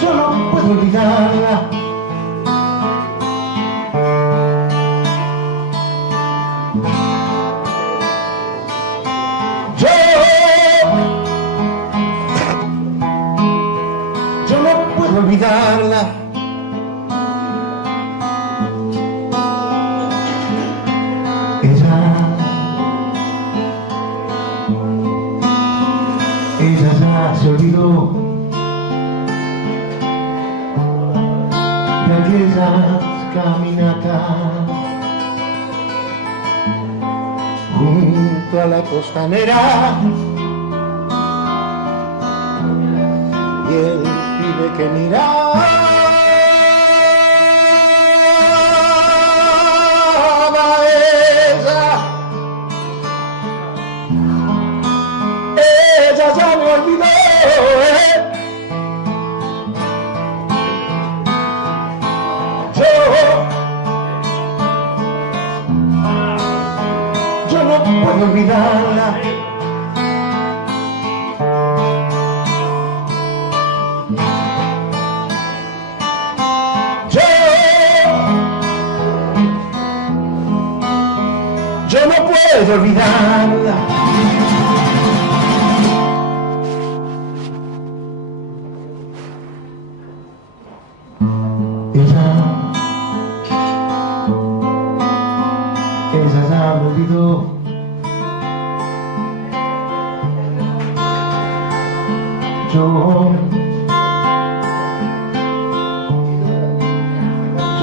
yo no puedo olvidarla. Yo no puedo olvidarla. Ella ya se olvidó de aquellas caminatas junto a la costanera y el pibe que miraba a ella. Ella ya me olvidó, yo no puedo olvidarla. Yo no puedo olvidarla. Ella ya me olvidó Yo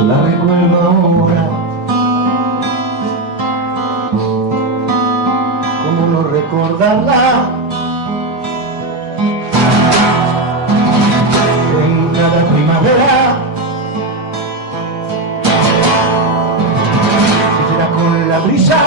la recuerdo ahora. ¿Cómo no recordarla? Reina de primavera, que será con la brisa.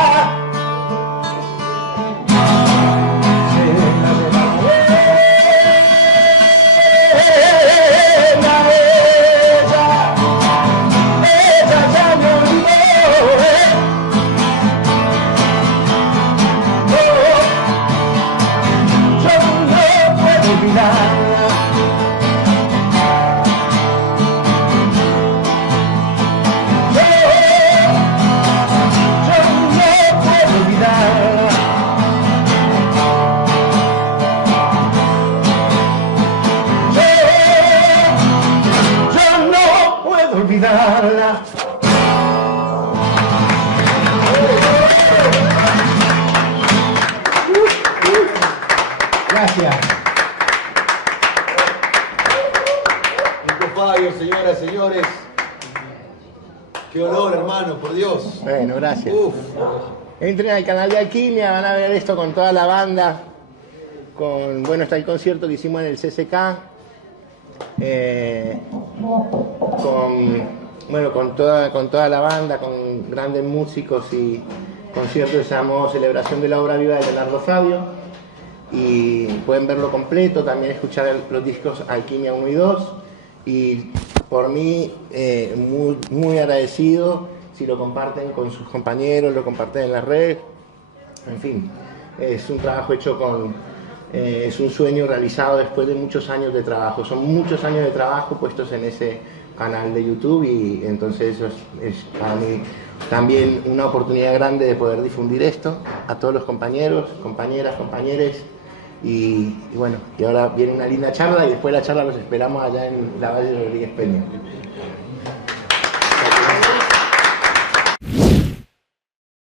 Gracias. Nico Fabio, señoras, señores. Qué honor, hermano, por Dios. Bueno, gracias. Uf. Entren al canal de Alquimia, van a ver esto con toda la banda. Bueno, está el concierto que hicimos en el CCK. Con toda la banda, con grandes músicos y concierto que se llamó Celebración de la Obra Viva de Leonardo Fabio. Y pueden verlo completo, también escuchar los discos Alquimia 1 y 2. Y por mí, muy agradecido si lo comparten con sus compañeros, lo comparten en las redes. En fin, es un trabajo hecho es un sueño realizado después de muchos años de trabajo. Son muchos años de trabajo puestos en ese canal de YouTube y entonces eso es para mí también una oportunidad grande de poder difundir esto a todos los compañeros, compañeras, compañeros. Y bueno, y ahora viene una linda charla y después de la charla los esperamos allá en la Valle de Rodríguez Peña.